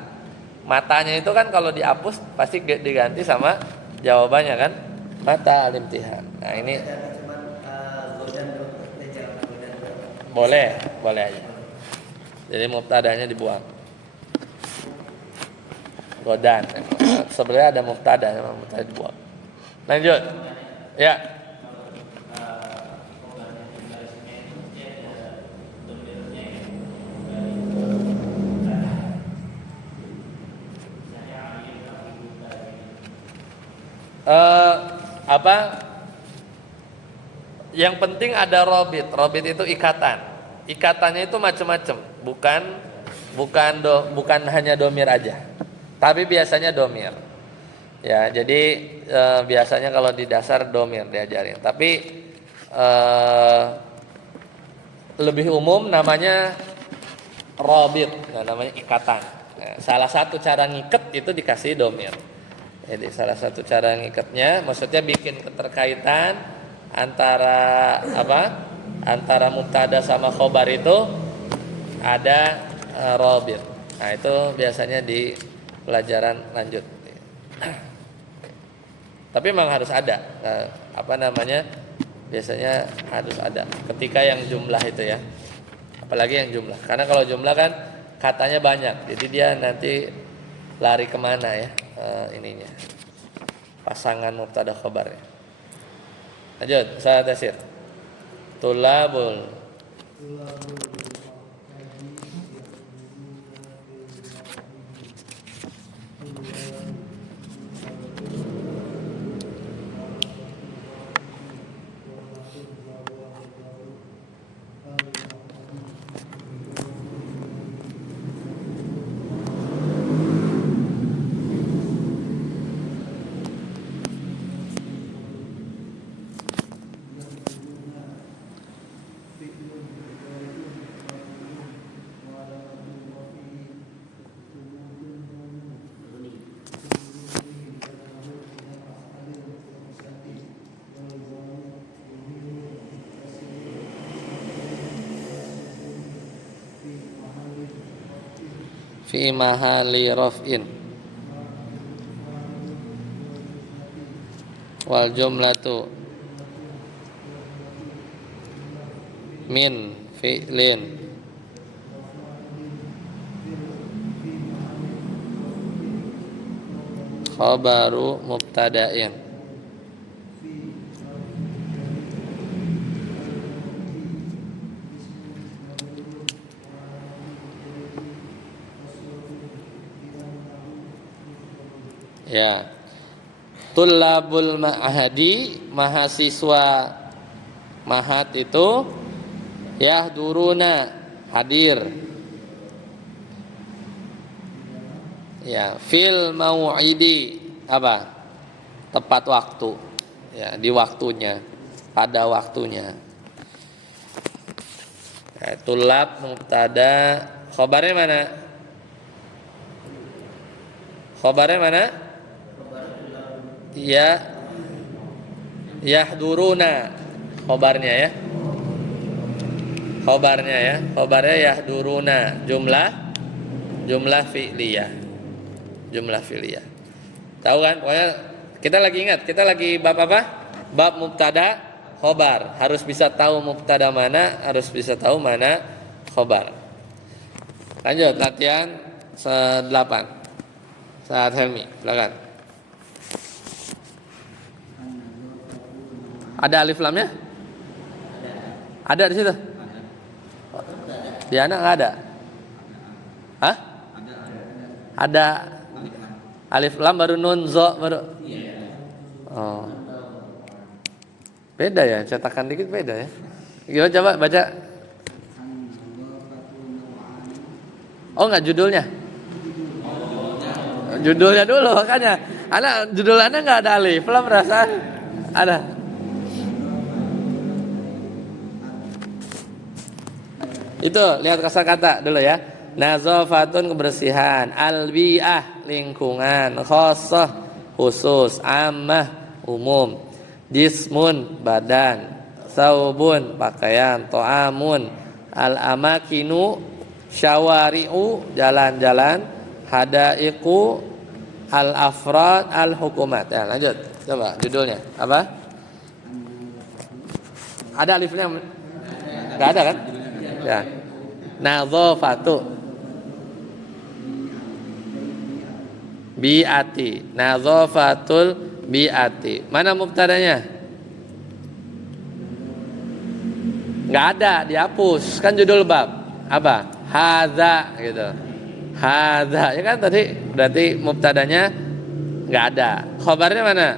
Matanya itu kan kalau dihapus pasti diganti sama jawabannya kan? Mata al-imtihan. Nah, ini boleh aja. Jadi mubtadanya dibuang. Godan. Sebenarnya ada mubtada dibuang. Lanjut. Ya. Yang penting ada robit. Robit itu ikatan. Ikatannya itu macam-macam. Bukan hanya domir aja. Tapi biasanya domir. Ya, jadi biasanya kalau di dasar domir diajarin. Tapi lebih umum namanya robit, namanya ikatan. Nah, salah satu cara ngiket itu dikasih domir. Jadi salah satu cara ngikatnya, maksudnya bikin keterkaitan antara apa? Antara mubtada sama khobar itu ada robit. Nah itu biasanya di pelajaran lanjut. Tapi memang harus ada, apa namanya? Biasanya harus ada. Ketika yang jumlah itu ya, apalagi yang jumlah. Karena kalau jumlah kan katanya banyak, jadi dia nanti lari kemana ya ininya, pasangan mubtada khobarnya. Lanjut, saya tasir. Tulabul fi mahali raf'in wal jumlatu min fi'lin khabaru mubtada'in. Ya, tulabul ma'hadi, mahasiswa mahat itu yahduruna, hadir. Ya, fil mau'idi, apa? Tepat waktu. Ya, di waktunya, pada waktunya. Ya, tulab mubtada, khobarnya mana? Khobarnya mana? Ya, yahduruna, khobarnya ya. Khobarnya ya, khobarnya yahduruna, jumlah fi'liyah. Jumlah fi'liyah. Tahu kan? Pokoknya kita lagi ingat, kita lagi bab apa? Bab mubtada khobar. Harus bisa tahu mubtada mana, harus bisa tahu mana khobar. Lanjut latihan 8. Saat Helmi, silakan. Ada alif lamnya? Ada di situ? Di anak nggak ada? Hah? Ada alif lam baru nun zo baru. Oh. Beda ya, cetakan dikit beda ya. Gimana coba baca? Oh nggak judulnya? Judulnya dulu makanya. Anak judulnya nggak ada alif lam perasaan ada. Itu lihat kosakata dulu ya. Nazafatun, kebersihan, albiah, lingkungan, khossah, khusus, ammah, umum, jismun, badan, saubun, pakaian, to'amun, al-amakinu, syawari'u, jalan-jalan, hadaiku, al-afrad, al-hukumat. Ya, lanjut. Coba judulnya apa? Ada alifnya? Enggak ada kan? Ya. Nazafatu biati, nazafatul biati. Mana mubtadanya? Enggak ada, dihapus. Kan judul bab. Apa? Hadza gitu. Hadza. Ya kan tadi berarti mubtadanya enggak ada. Khabarnya mana?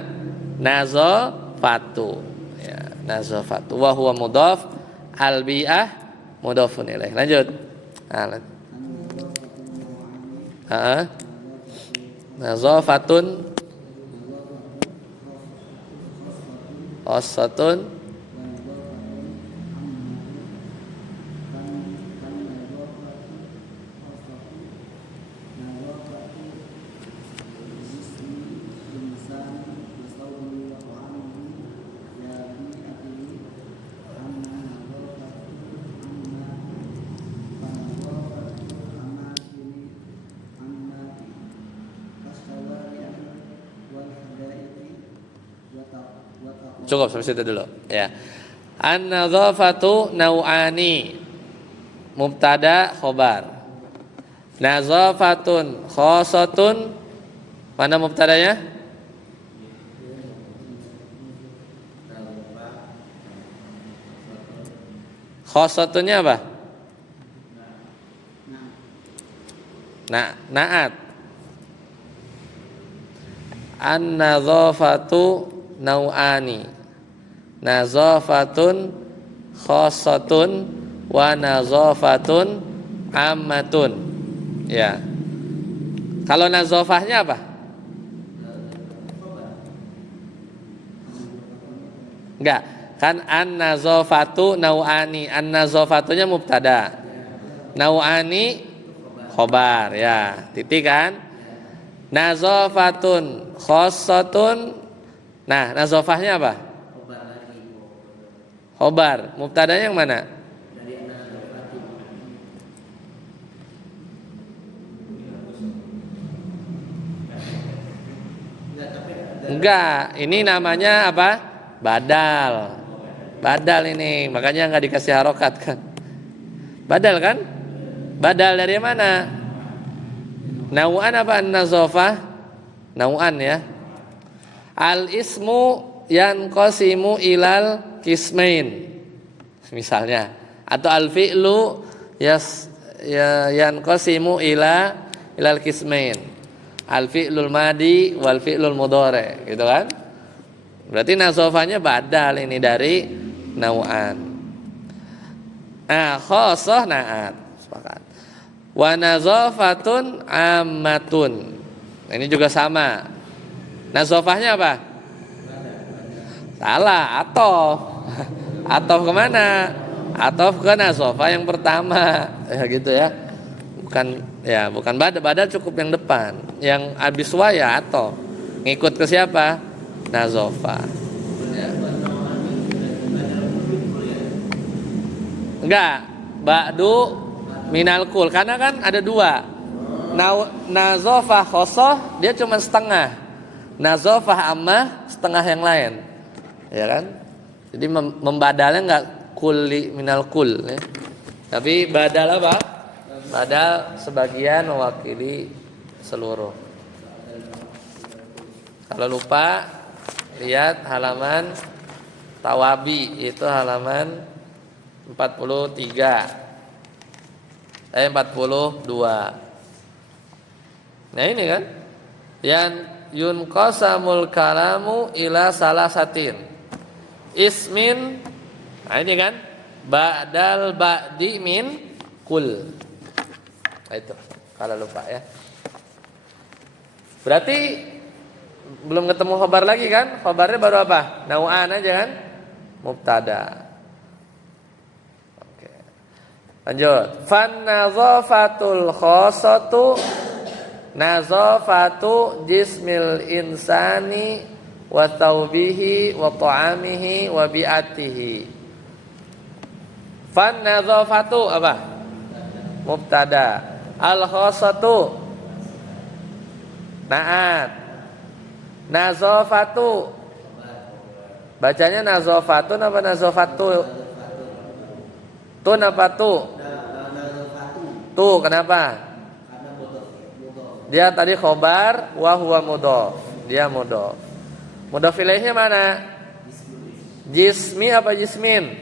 Nazafatu. Ya, nazafatu. Wa huwa mudhaf, al-bi'ah mudhafun ilaih. Lanjut. Nazafatun Khosatun. Cukup sampai situ dulu ya. An-nadzafatu nau'ani. Mubtada khobar. Nadzafatun khosatun. Mana mubtadanya? Khosatunnya apa? Na'at. An-nadzafatu nau'ani. Nazafatun khosatun wa nazafatun ammatun. Ya. Kalau nazafahnya apa? Enggak. Kan an-nazafatu nau'ani. An-nazafatunya mubtada. Nau'ani khobar ya. Titik kan? Nazafatun khosatun. Nah, nazafahnya apa? Khobar, mubtadanya yang mana? Enggak, ini namanya apa? Badal. Badal ini, makanya nggak dikasih harokat kan? Badal kan? Badal dari mana? Nau'an apa an-nazafah? Nau'an ya. Al-ismu yanqasimu ilal kismain misalnya, atau al-fi'lu yanqasimu ilal kismain, al-fi'lul madi wal fi'lul mudhari gitu kan. Berarti nazafahnya badal ini dari nau'an. Nah, khosoh na'at sepakat. Wa nazafatun ammatun. Nah, ini juga sama. Nazafahnya apa? Salah, atof kemana? Atof ke nazafah yang pertama, ya gitu ya. Bukan badal cukup yang depan. Yang abis wa ya atof. Ngikut ke siapa? Nazafah. Ya. Enggak, ba'du minal kul, karena kan ada dua. Nazafah khosoh dia cuma setengah. Nazafah ammah setengah yang lain. Ya kan? Jadi membadalnya enggak kulli minal kul ya. Tapi badal apa? Badal sebagian mewakili seluruh. Kalau lupa lihat halaman Tawabi, itu halaman 42. Nah ini kan yang yunqasamul kalamu ila salasatin ismin. Nah ini kan ba'dal ba'di min kul. Nah itu kalau lupa ya. Berarti belum ketemu khobar lagi kan? Khobarnya baru apa? Nau'an aja kan? Mubtada. Oke. Lanjut. Fan nazafatul khossatu nazafatu jismil insani wa taubihi wa ta'amihi wa bi'atihi. Fan nazafatu apa? Mubtada. Al khossatu na'at. Nazafatu bacanya nazafatun apa nazafatu? Tun apa tu? Tu kenapa? Dia tadi khobar wa huwa mudhaf. Dia mudhaf. Mudhaf ilaihnya mana? Jismi apa jismin?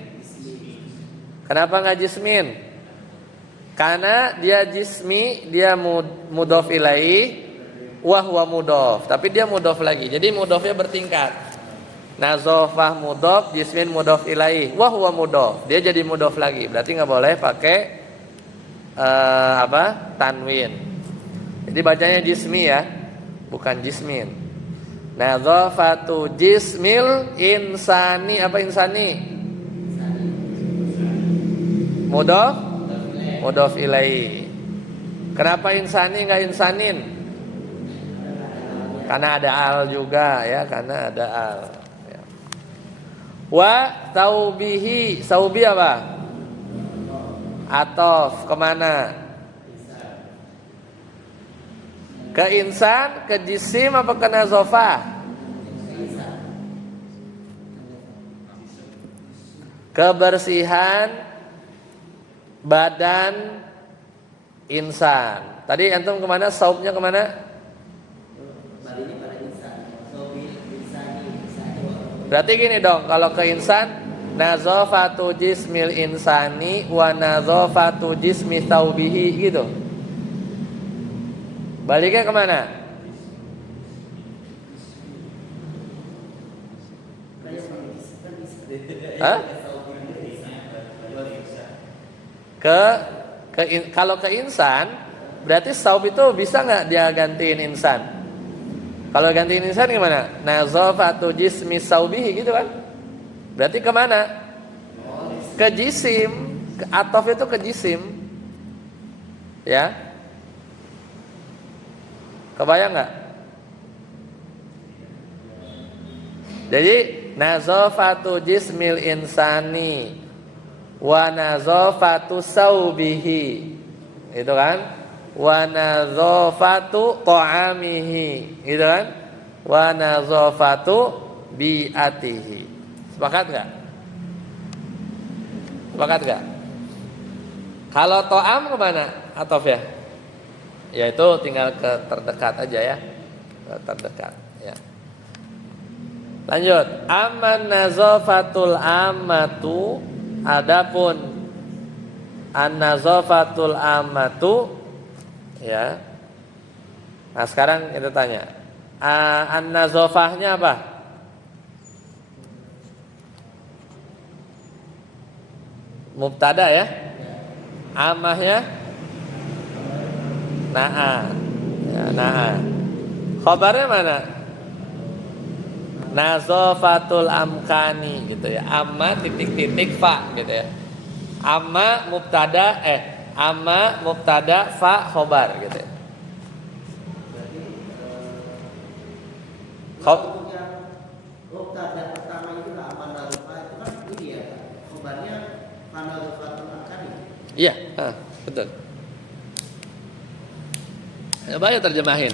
Kenapa enggak jismin? Karena dia jismi, dia mudhaf ilaih wa huwa mudhaf. Tapi dia mudhaf lagi. Jadi mudhafnya bertingkat. Nazafah mudhaf, jismin mudhaf ilaih, wa huwa mudhaf. Dia jadi mudhaf lagi. Berarti enggak boleh pakai tanwin. Jadi bacanya jismi ya, bukan jismin. Nadzafatu jismil insani. Apa insani? Mudhof ilaihi. Kenapa insani enggak insanin? Karena ada al juga ya, karena ada al. Ya. Wa taubihi, saubi apa? Atof kemana? Ke insan, ke jisim apa ke nazofah? Kebersihan badan insan. Tadi antum kemana? Saubnya kemana? Berarti gini dong, kalau ke insan, nazafatu jismil insani wa nazafatu jismi thawbihi gitu. Baliknya kemana? Hah? Kalau ke insan, berarti saub itu bisa nggak dia gantiin insan? Kalau gantiin insan gimana? Nazafatu jismi saubihi gitu kan? Berarti kemana? Ke jisim. Atof itu ke jisim. Ya. Kebayang nggak? Jadi nazafatu jismil insani wa nazafatu saubihi, itu kan? Wa nazafatu ta'amihi, gitu kan? Wa nazafatu bi'atihi. Sepakat nggak? Sepakat nggak? Kalau ta'am kemana? Atof ya? Ya itu tinggal ke terdekat aja ya, ke terdekat ya. Lanjut. Amman nazafatul ammatu, adapun an-nazafatul ammatu ya. Nah sekarang kita tanya, an-nazafahnya apa? Mubtada ya. Amahnya na'a, ya, na'a. Khabarnya mana? Nazafatul amkani gitu ya. Amma titik-titik fa gitu ya. Amma mubtada amma mubtada fa khabar gitu ya. Mubtada pertama itu aman nazafa itu kan ini ya. Khabarnya nazafatul amkani. Iya, betul. Coba ya terjemahin.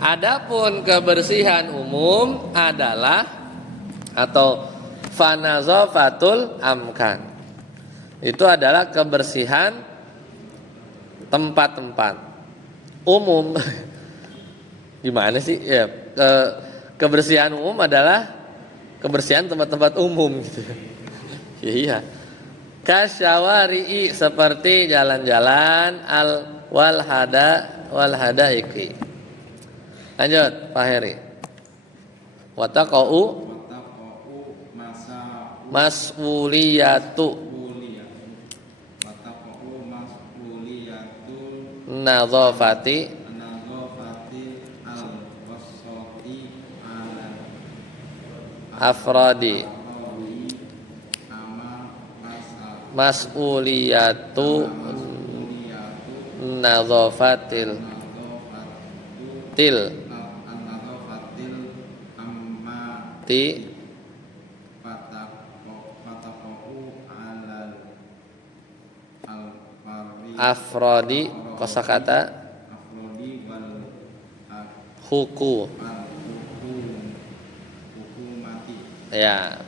Adapun kebersihan umum adalah atau fanazafatul amkan. Itu adalah kebersihan tempat-tempat umum. Gimana sih? Ya, kebersihan umum adalah kebersihan tempat-tempat umum gitu. Iya. Kasyawari'i, seperti jalan-jalan, wal hadaiki. Lanjut Pak Heri. Wataqau mas'uliyatu nazafati afradi mas'uliyatu nazafatil ti afrodi kosakata huku ya.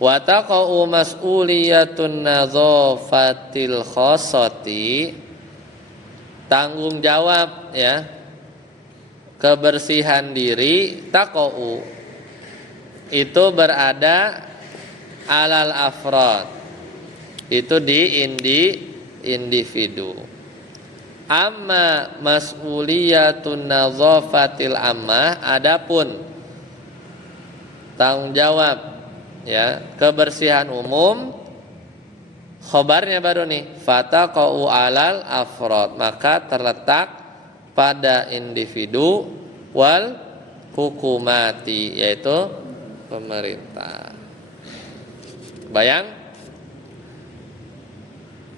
Wa taqau mas'uliyatun nadzafatil khossati, tanggung jawab ya kebersihan diri, taqau itu berada alal afrad, itu di individu. Amma mas'uliyatun nadzafatil ammah, adapun tanggung jawab ya kebersihan umum, khobarnya baru nih, fataqau alal afrad, maka terletak pada individu wal hukumati, yaitu pemerintah. Bayang?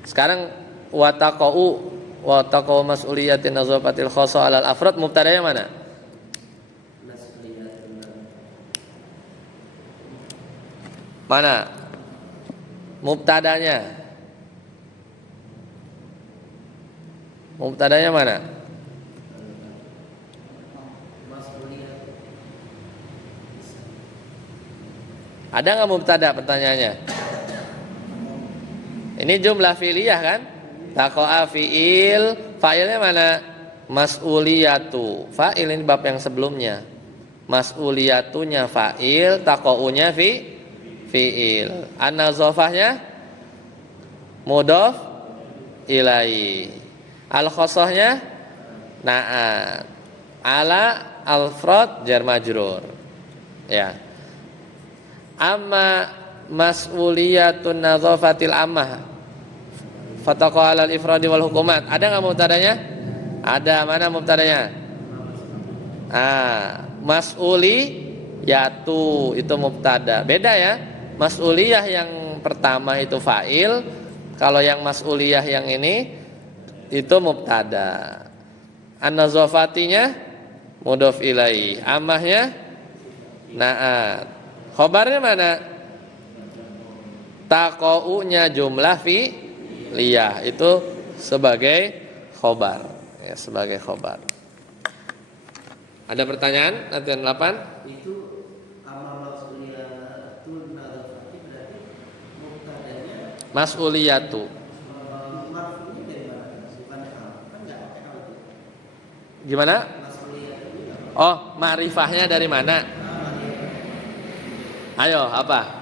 Sekarang wataqau mas'uliyatin nazafatil khassa 'alal afrad, mubtada'nya mana? Mana? Mubtada'nya. Mubtada'nya mana? Ada nggak mubtada pertanyaannya? Ini jumlah fi'liyah kan? Taqa'a fi'il, fa'ilnya mana? Mas'uliyatu. Fa'il ini bab yang sebelumnya. Mas'uliyatunya fa'il, taqa'unya fi'il. An-nazafahnya mudhaf ilaihi. Al-khosohnya na'at. Ala al-frad jar majrur. Ya. Amma mas'uliyatun nadhafatil ammah fataqa 'alal ifradi wal hukumat. Ada enggak mubtadanya? Ada. Mana mubtadanya? Mas'uliyatu itu mubtada. Beda ya. Mas'uliyah yang pertama itu fa'il, kalau yang mas'uliyah yang ini itu mubtada. An-nazafatinya mudhaf ilaihi. Ammahnya na'at. Khobarnya mana? Taqa'unya jumlah fi'liyah itu sebagai khobar, ya, sebagai khobar. Ada pertanyaan? Latihan 8. Itu amal mas'uliyatun nadhafati berarti mubtadanya Mas'uliyatu. marfu'nya dari mana? Bukannya al. Kan enggak pakai al itu. Gimana? Mas'uliyatun. Oh, ma'rifahnya dari mana? Ayo, apa?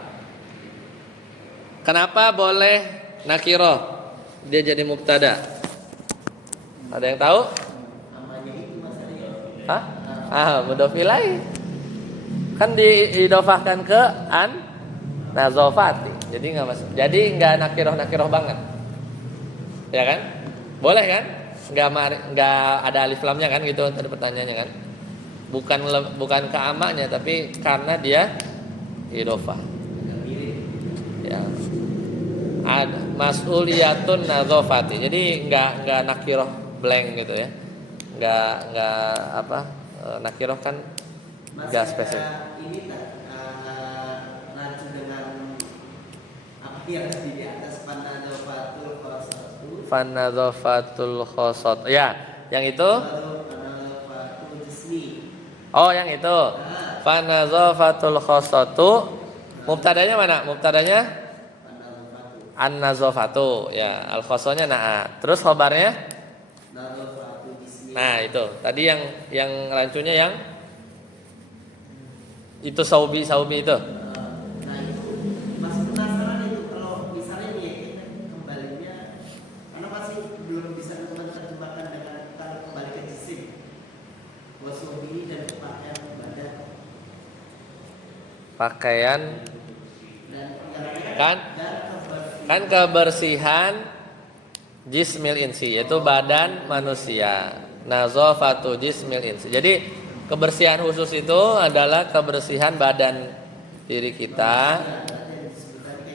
Kenapa boleh nakiroh dia jadi mubtada? Ada yang tahu? Namanya itu masalahnya. Hah? Mudhaf ilaih. Kan diidofahkan ke an nazafati. Jadi enggak nakiroh banget. Ya kan? Boleh kan? Enggak ada alif lamnya kan gitu tadi pertanyaannya kan? Bukan ke amaknya tapi karena dia idofah. Ya. Ada mas'uliyatun nadzafati. Jadi enggak nakiroh blank gitu ya. Enggak nakiroh kan enggak spesifik. Ini lanjut dengan apa yang di atas panadzafatul khosatu. Fanadzafatul khosat. Ya, yang itu? Panadzafatul jismi. Oh, yang itu. Fanadzafatul khosatu. Mubtadanya mana? Mubtadanya an-nazafatu. Ya, al-khosonya na'at. Terus khobarnya? Nah, itu. Tadi yang rancunya yang itu saubi itu. Nah, itu masih penasaran itu kalau misalnya nih kembalinya karena masih belum bisa menerjemahkan dengan kata kembali ke jisim. Wasobi dan pakaian badan. Pakaian Dan kan kebersihan jismil insi, yaitu badan manusia. Nazafatu jismil insi. Jadi kebersihan khusus itu adalah kebersihan badan diri kita.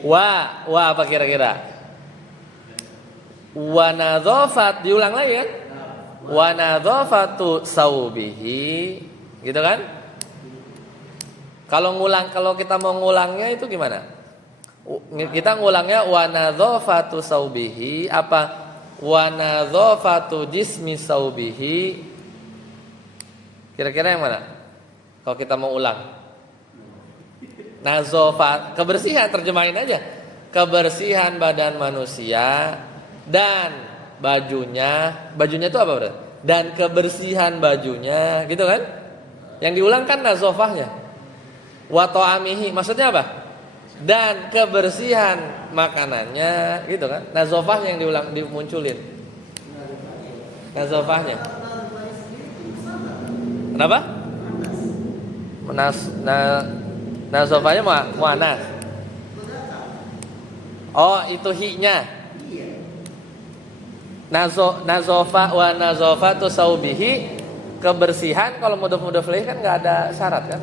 Wa apa kira-kira? Wa nadzafat, diulang lagi kan? Wa nadzafatu saubihi, gitu kan? Kalau kita mau ngulangnya itu gimana? Kita ngulangnya wa nadzafatu saubihi apa? Wa nadzafatu jismi saubihi. Kira-kira yang mana? Kalau kita mau ulang. Nazafat, kebersihan, terjemahin aja. Kebersihan badan manusia dan bajunya itu apa berarti? Dan kebersihan bajunya, gitu kan? Yang diulang kan nazafahnya. Wa ta'amihi, maksudnya apa? Dan kebersihan makanannya, gitu kan? Nazafahnya yang dimunculin. Nazafahnya. Kenapa? Nazafahnya muannas. Oh, itu hi-nya. Nazofa wa nazafatu saubihi, kebersihan kalau mudhof ilaih kan nggak ada syarat kan?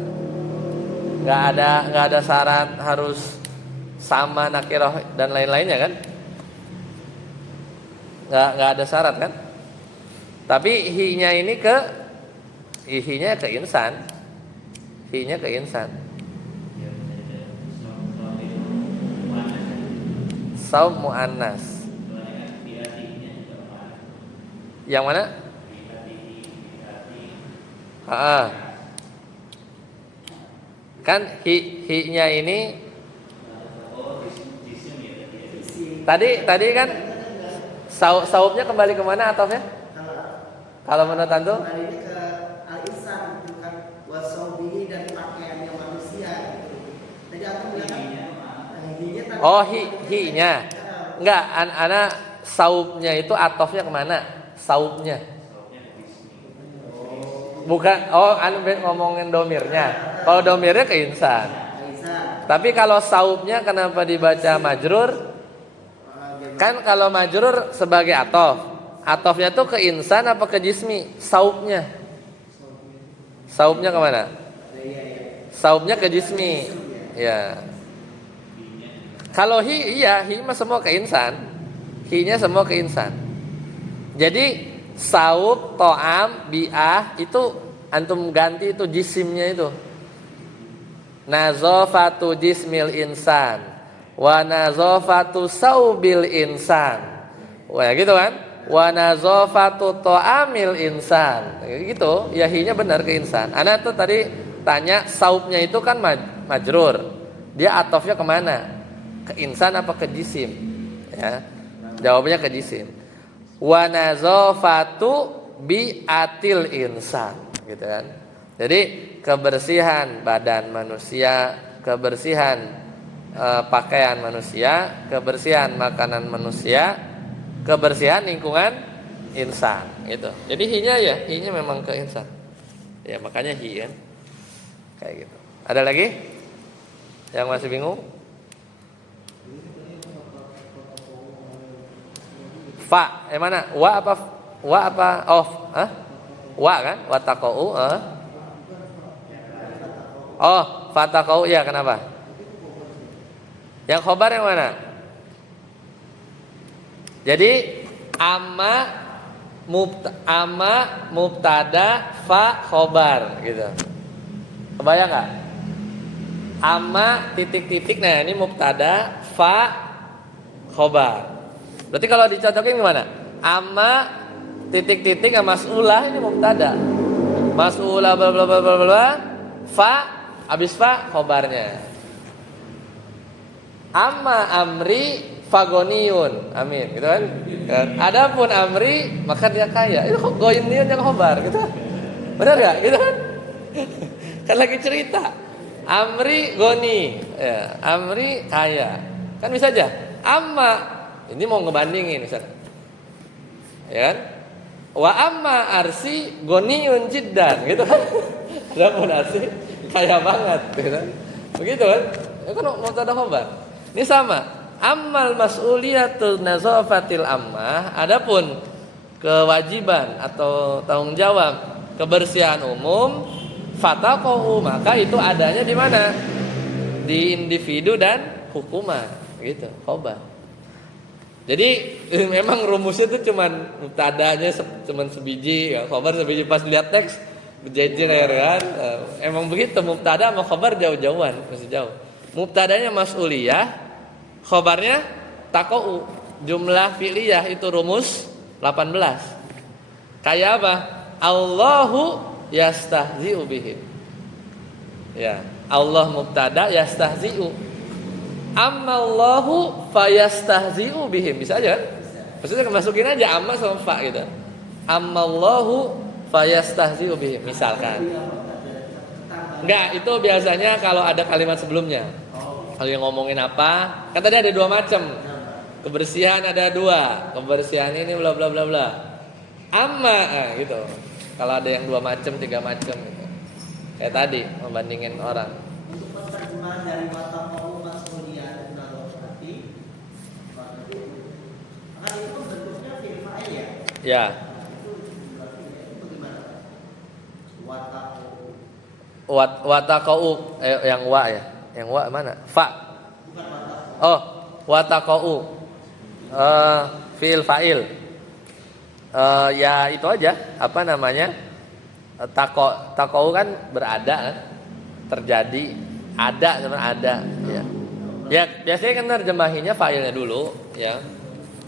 Nggak ada syarat harus sama nakirah dan lain-lainnya kan? Nggak ada syarat kan? Tapi hi-nya ini hi-nya ke insan. Hi-nya ke insan. Saum muannas. Yang mana? Kan hi-nya ini tadi kan saubnya kembali kemana atofnya? Kalau menurut antum? Kembali ke al-insan, bukan wasaubihi dan pakaiannya manusia gitu. Jadi antum bilang hinya. Oh hi-nya. Enggak, ana saubnya itu atofnya kemana? Saubnya. Bukan, anu ngomongin domirnya. Kalau domirnya ke insan. Tapi kalau saubnya kenapa dibaca majrur? Kan kalau majrur sebagai atof. Atofnya tuh ke insan apa ke jismi? Saubnya. Saubnya kemana? Saubnya ke jismi. Ya. Kalau hi mah semua ke insan. Hi-nya semua ke insan. Jadi saub, to'am, bi'ah itu antum ganti itu jisimnya itu. Nazafatu jismil insan wa nazafatu saubil insan. Wah gitu kan? Wa nazafatu to'amil insan. Gitu, ya hi-nya benar ke insan. Ana tuh tadi tanya saubnya itu kan majrur. Dia atofnya kemana? Ke insan apa ke jisim? Ya. Jawabnya ke jisim. Wa nazafatu bi'atil insan, gitu kan. Jadi kebersihan badan manusia, kebersihan pakaian manusia, kebersihan makanan manusia, kebersihan lingkungan insan, gitu. Jadi hi-nya memang ke insan. Ya makanya hi kan. Kayak gitu. Ada lagi yang masih bingung? Fa, mana? Wa apa? Oh, wa kan? Wa taqau, Oh, fataqau ya, kenapa? Yang khobar yang mana? Jadi amma mubtada fa khobar gitu. Kebayang nggak? Amma titik-titik, nah ini mubtada fa khobar. Berarti kalau dicocokin gimana? Amma titik-titik mas'ulah ini mubtada. Mas'ulah bla bla bla bla bla. Fa habis fa khobarnya. Amma amri fagoniun. Amin, gitu kan? Adapun amri maka dia kaya. Itu kok goyuniun yang khobar gitu. Benar enggak? Gitu kan? Kan lagi cerita. Amri goni, ya, amri kaya. Kan bisa aja. Amma ini mau ngebandingin misalnya. Ya kan? Wa amma arsi goniun jiddan, gitu kan? Adapun arsi kaya banget, gitu kan? Begitu kan? Ya kan mau ada khobar. Ini sama. Ammal mas'uliyatul nazafatil ammah, adapun kewajiban atau tanggung jawab kebersihan umum, fataqahu, maka itu adanya di mana? Di individu dan hukuman, gitu, khobar. Jadi memang rumusnya itu cuman mubtadanya cuman sebiji, ya, khobar sebiji, pas lihat teks berjejer kan. Emang begitu, mubtada sama khobar jauh-jauhan, masih jauh. Mubtadanya mas'uliyah, khobarnya taqau. Jumlah fi'liyah itu rumus 18. Kayak apa? Allahu yastahzi'u bihim. Ya, Allah mubtada, yastahzi'u. Ammallahu fayastahzi'u bihim. Bisa aja kan? Maksudnya masukin aja amma sama fa gitu. Ammallahu fayastahzi'u bihim misalkan. Enggak, itu biasanya kalau ada kalimat sebelumnya. Kalau yang ngomongin apa? Kan tadi ada dua macam. Kebersihan ada dua. Kebersihan ini bla bla bla bla. Amma gitu. Kalau ada yang dua macam, tiga macam gitu. Kayak tadi membandingin orang. Untuk penerjemahan dari kata mau mas'uliyah dan nazafati, maka itu bentuknya fi'il fa'il ya. Ya. Itu berarti itu bagaimana? Wataqau yang wa ya. Yang wa mana? Fa. Oh, wataqau. Fiil fa'il. Ya itu aja. Apa namanya? Taqau kan berada kan? Terjadi, ada sebenarnya ada ya. Ya, biasanya kan terjemahinnya fa'ilnya dulu ya.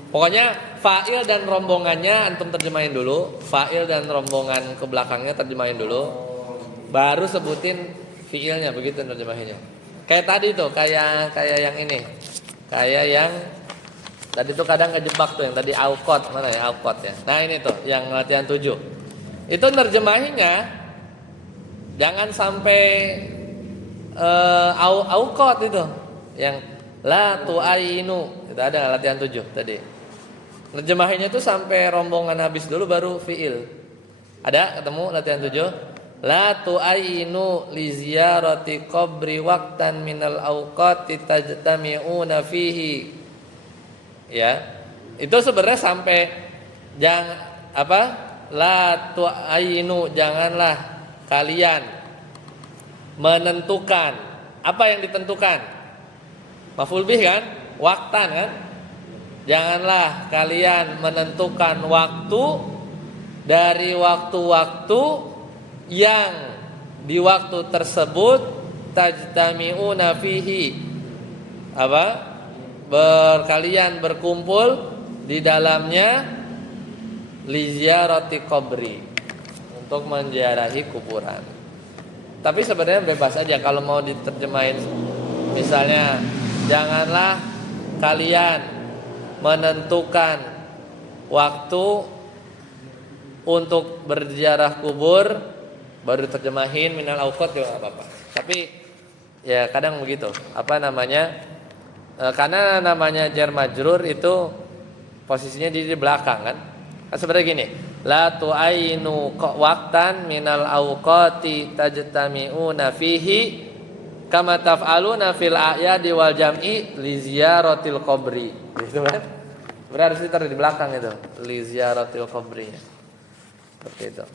Pokoknya fa'il dan rombongannya antum terjemahin dulu, fa'il dan rombongan ke belakangnya terjemahin dulu. Baru sebutin fi'ilnya, begitu terjemahinnya. Kayak tadi tuh, kayak yang ini. Kayak yang tadi tuh kadang kejebak tuh yang tadi aukot, mana ya aukot ya. Nah, ini tuh yang latihan 7. Itu nerjemahinnya jangan sampai aukot itu. Yang la tu'ainu. Itu ada latihan 7 tadi. Nerjemahinnya itu sampai rombongan habis dulu baru fi'il. Ada ketemu latihan 7? La tu'ainu li ziyarati qabri waqtan minal awqati tajtami'una fihi. Ya. Itu sebenarnya sampai jangan apa? La tu'ainu, janganlah kalian menentukan. Apa yang ditentukan? Maf'ul bih kan? Waqtan kan? Janganlah kalian menentukan waktu dari waktu-waktu yang di waktu tersebut tajtami'una fihi. Apa? Kalian berkumpul di dalamnya li ziyarati qabri, untuk menziarahi kuburan. Tapi sebenarnya bebas aja kalau mau diterjemahin. Misalnya, janganlah kalian menentukan waktu untuk berziarah kubur, baru terjemahin minal awqat juga gak apa-apa. Tapi ya kadang begitu. Apa namanya? Karena namanya jar majrur itu posisinya di belakang kan. Kan sebenarnya gini, la tu'ainu waqtan minal awqati tajtami'una fihi kama taf'aluna fil a'yadi wal jam'i li ziyaratil qabri. Gitu kan? Berarti taruh di belakang itu, li ziyaratil qabri. Seperti itu.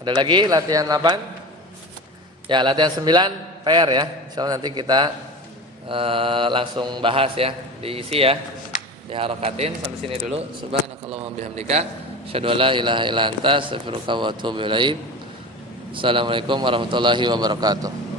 Ada lagi latihan 8? Ya, latihan 9 PR ya. Insyaallah nanti kita langsung bahas ya, diisi ya. Diharokatin sampai sini dulu. Subhanakallahumma bihamdika asyhadu an la ilaha illa anta astaghfiruka wa atubu ilaik. Assalamualaikum warahmatullahi wabarakatuh.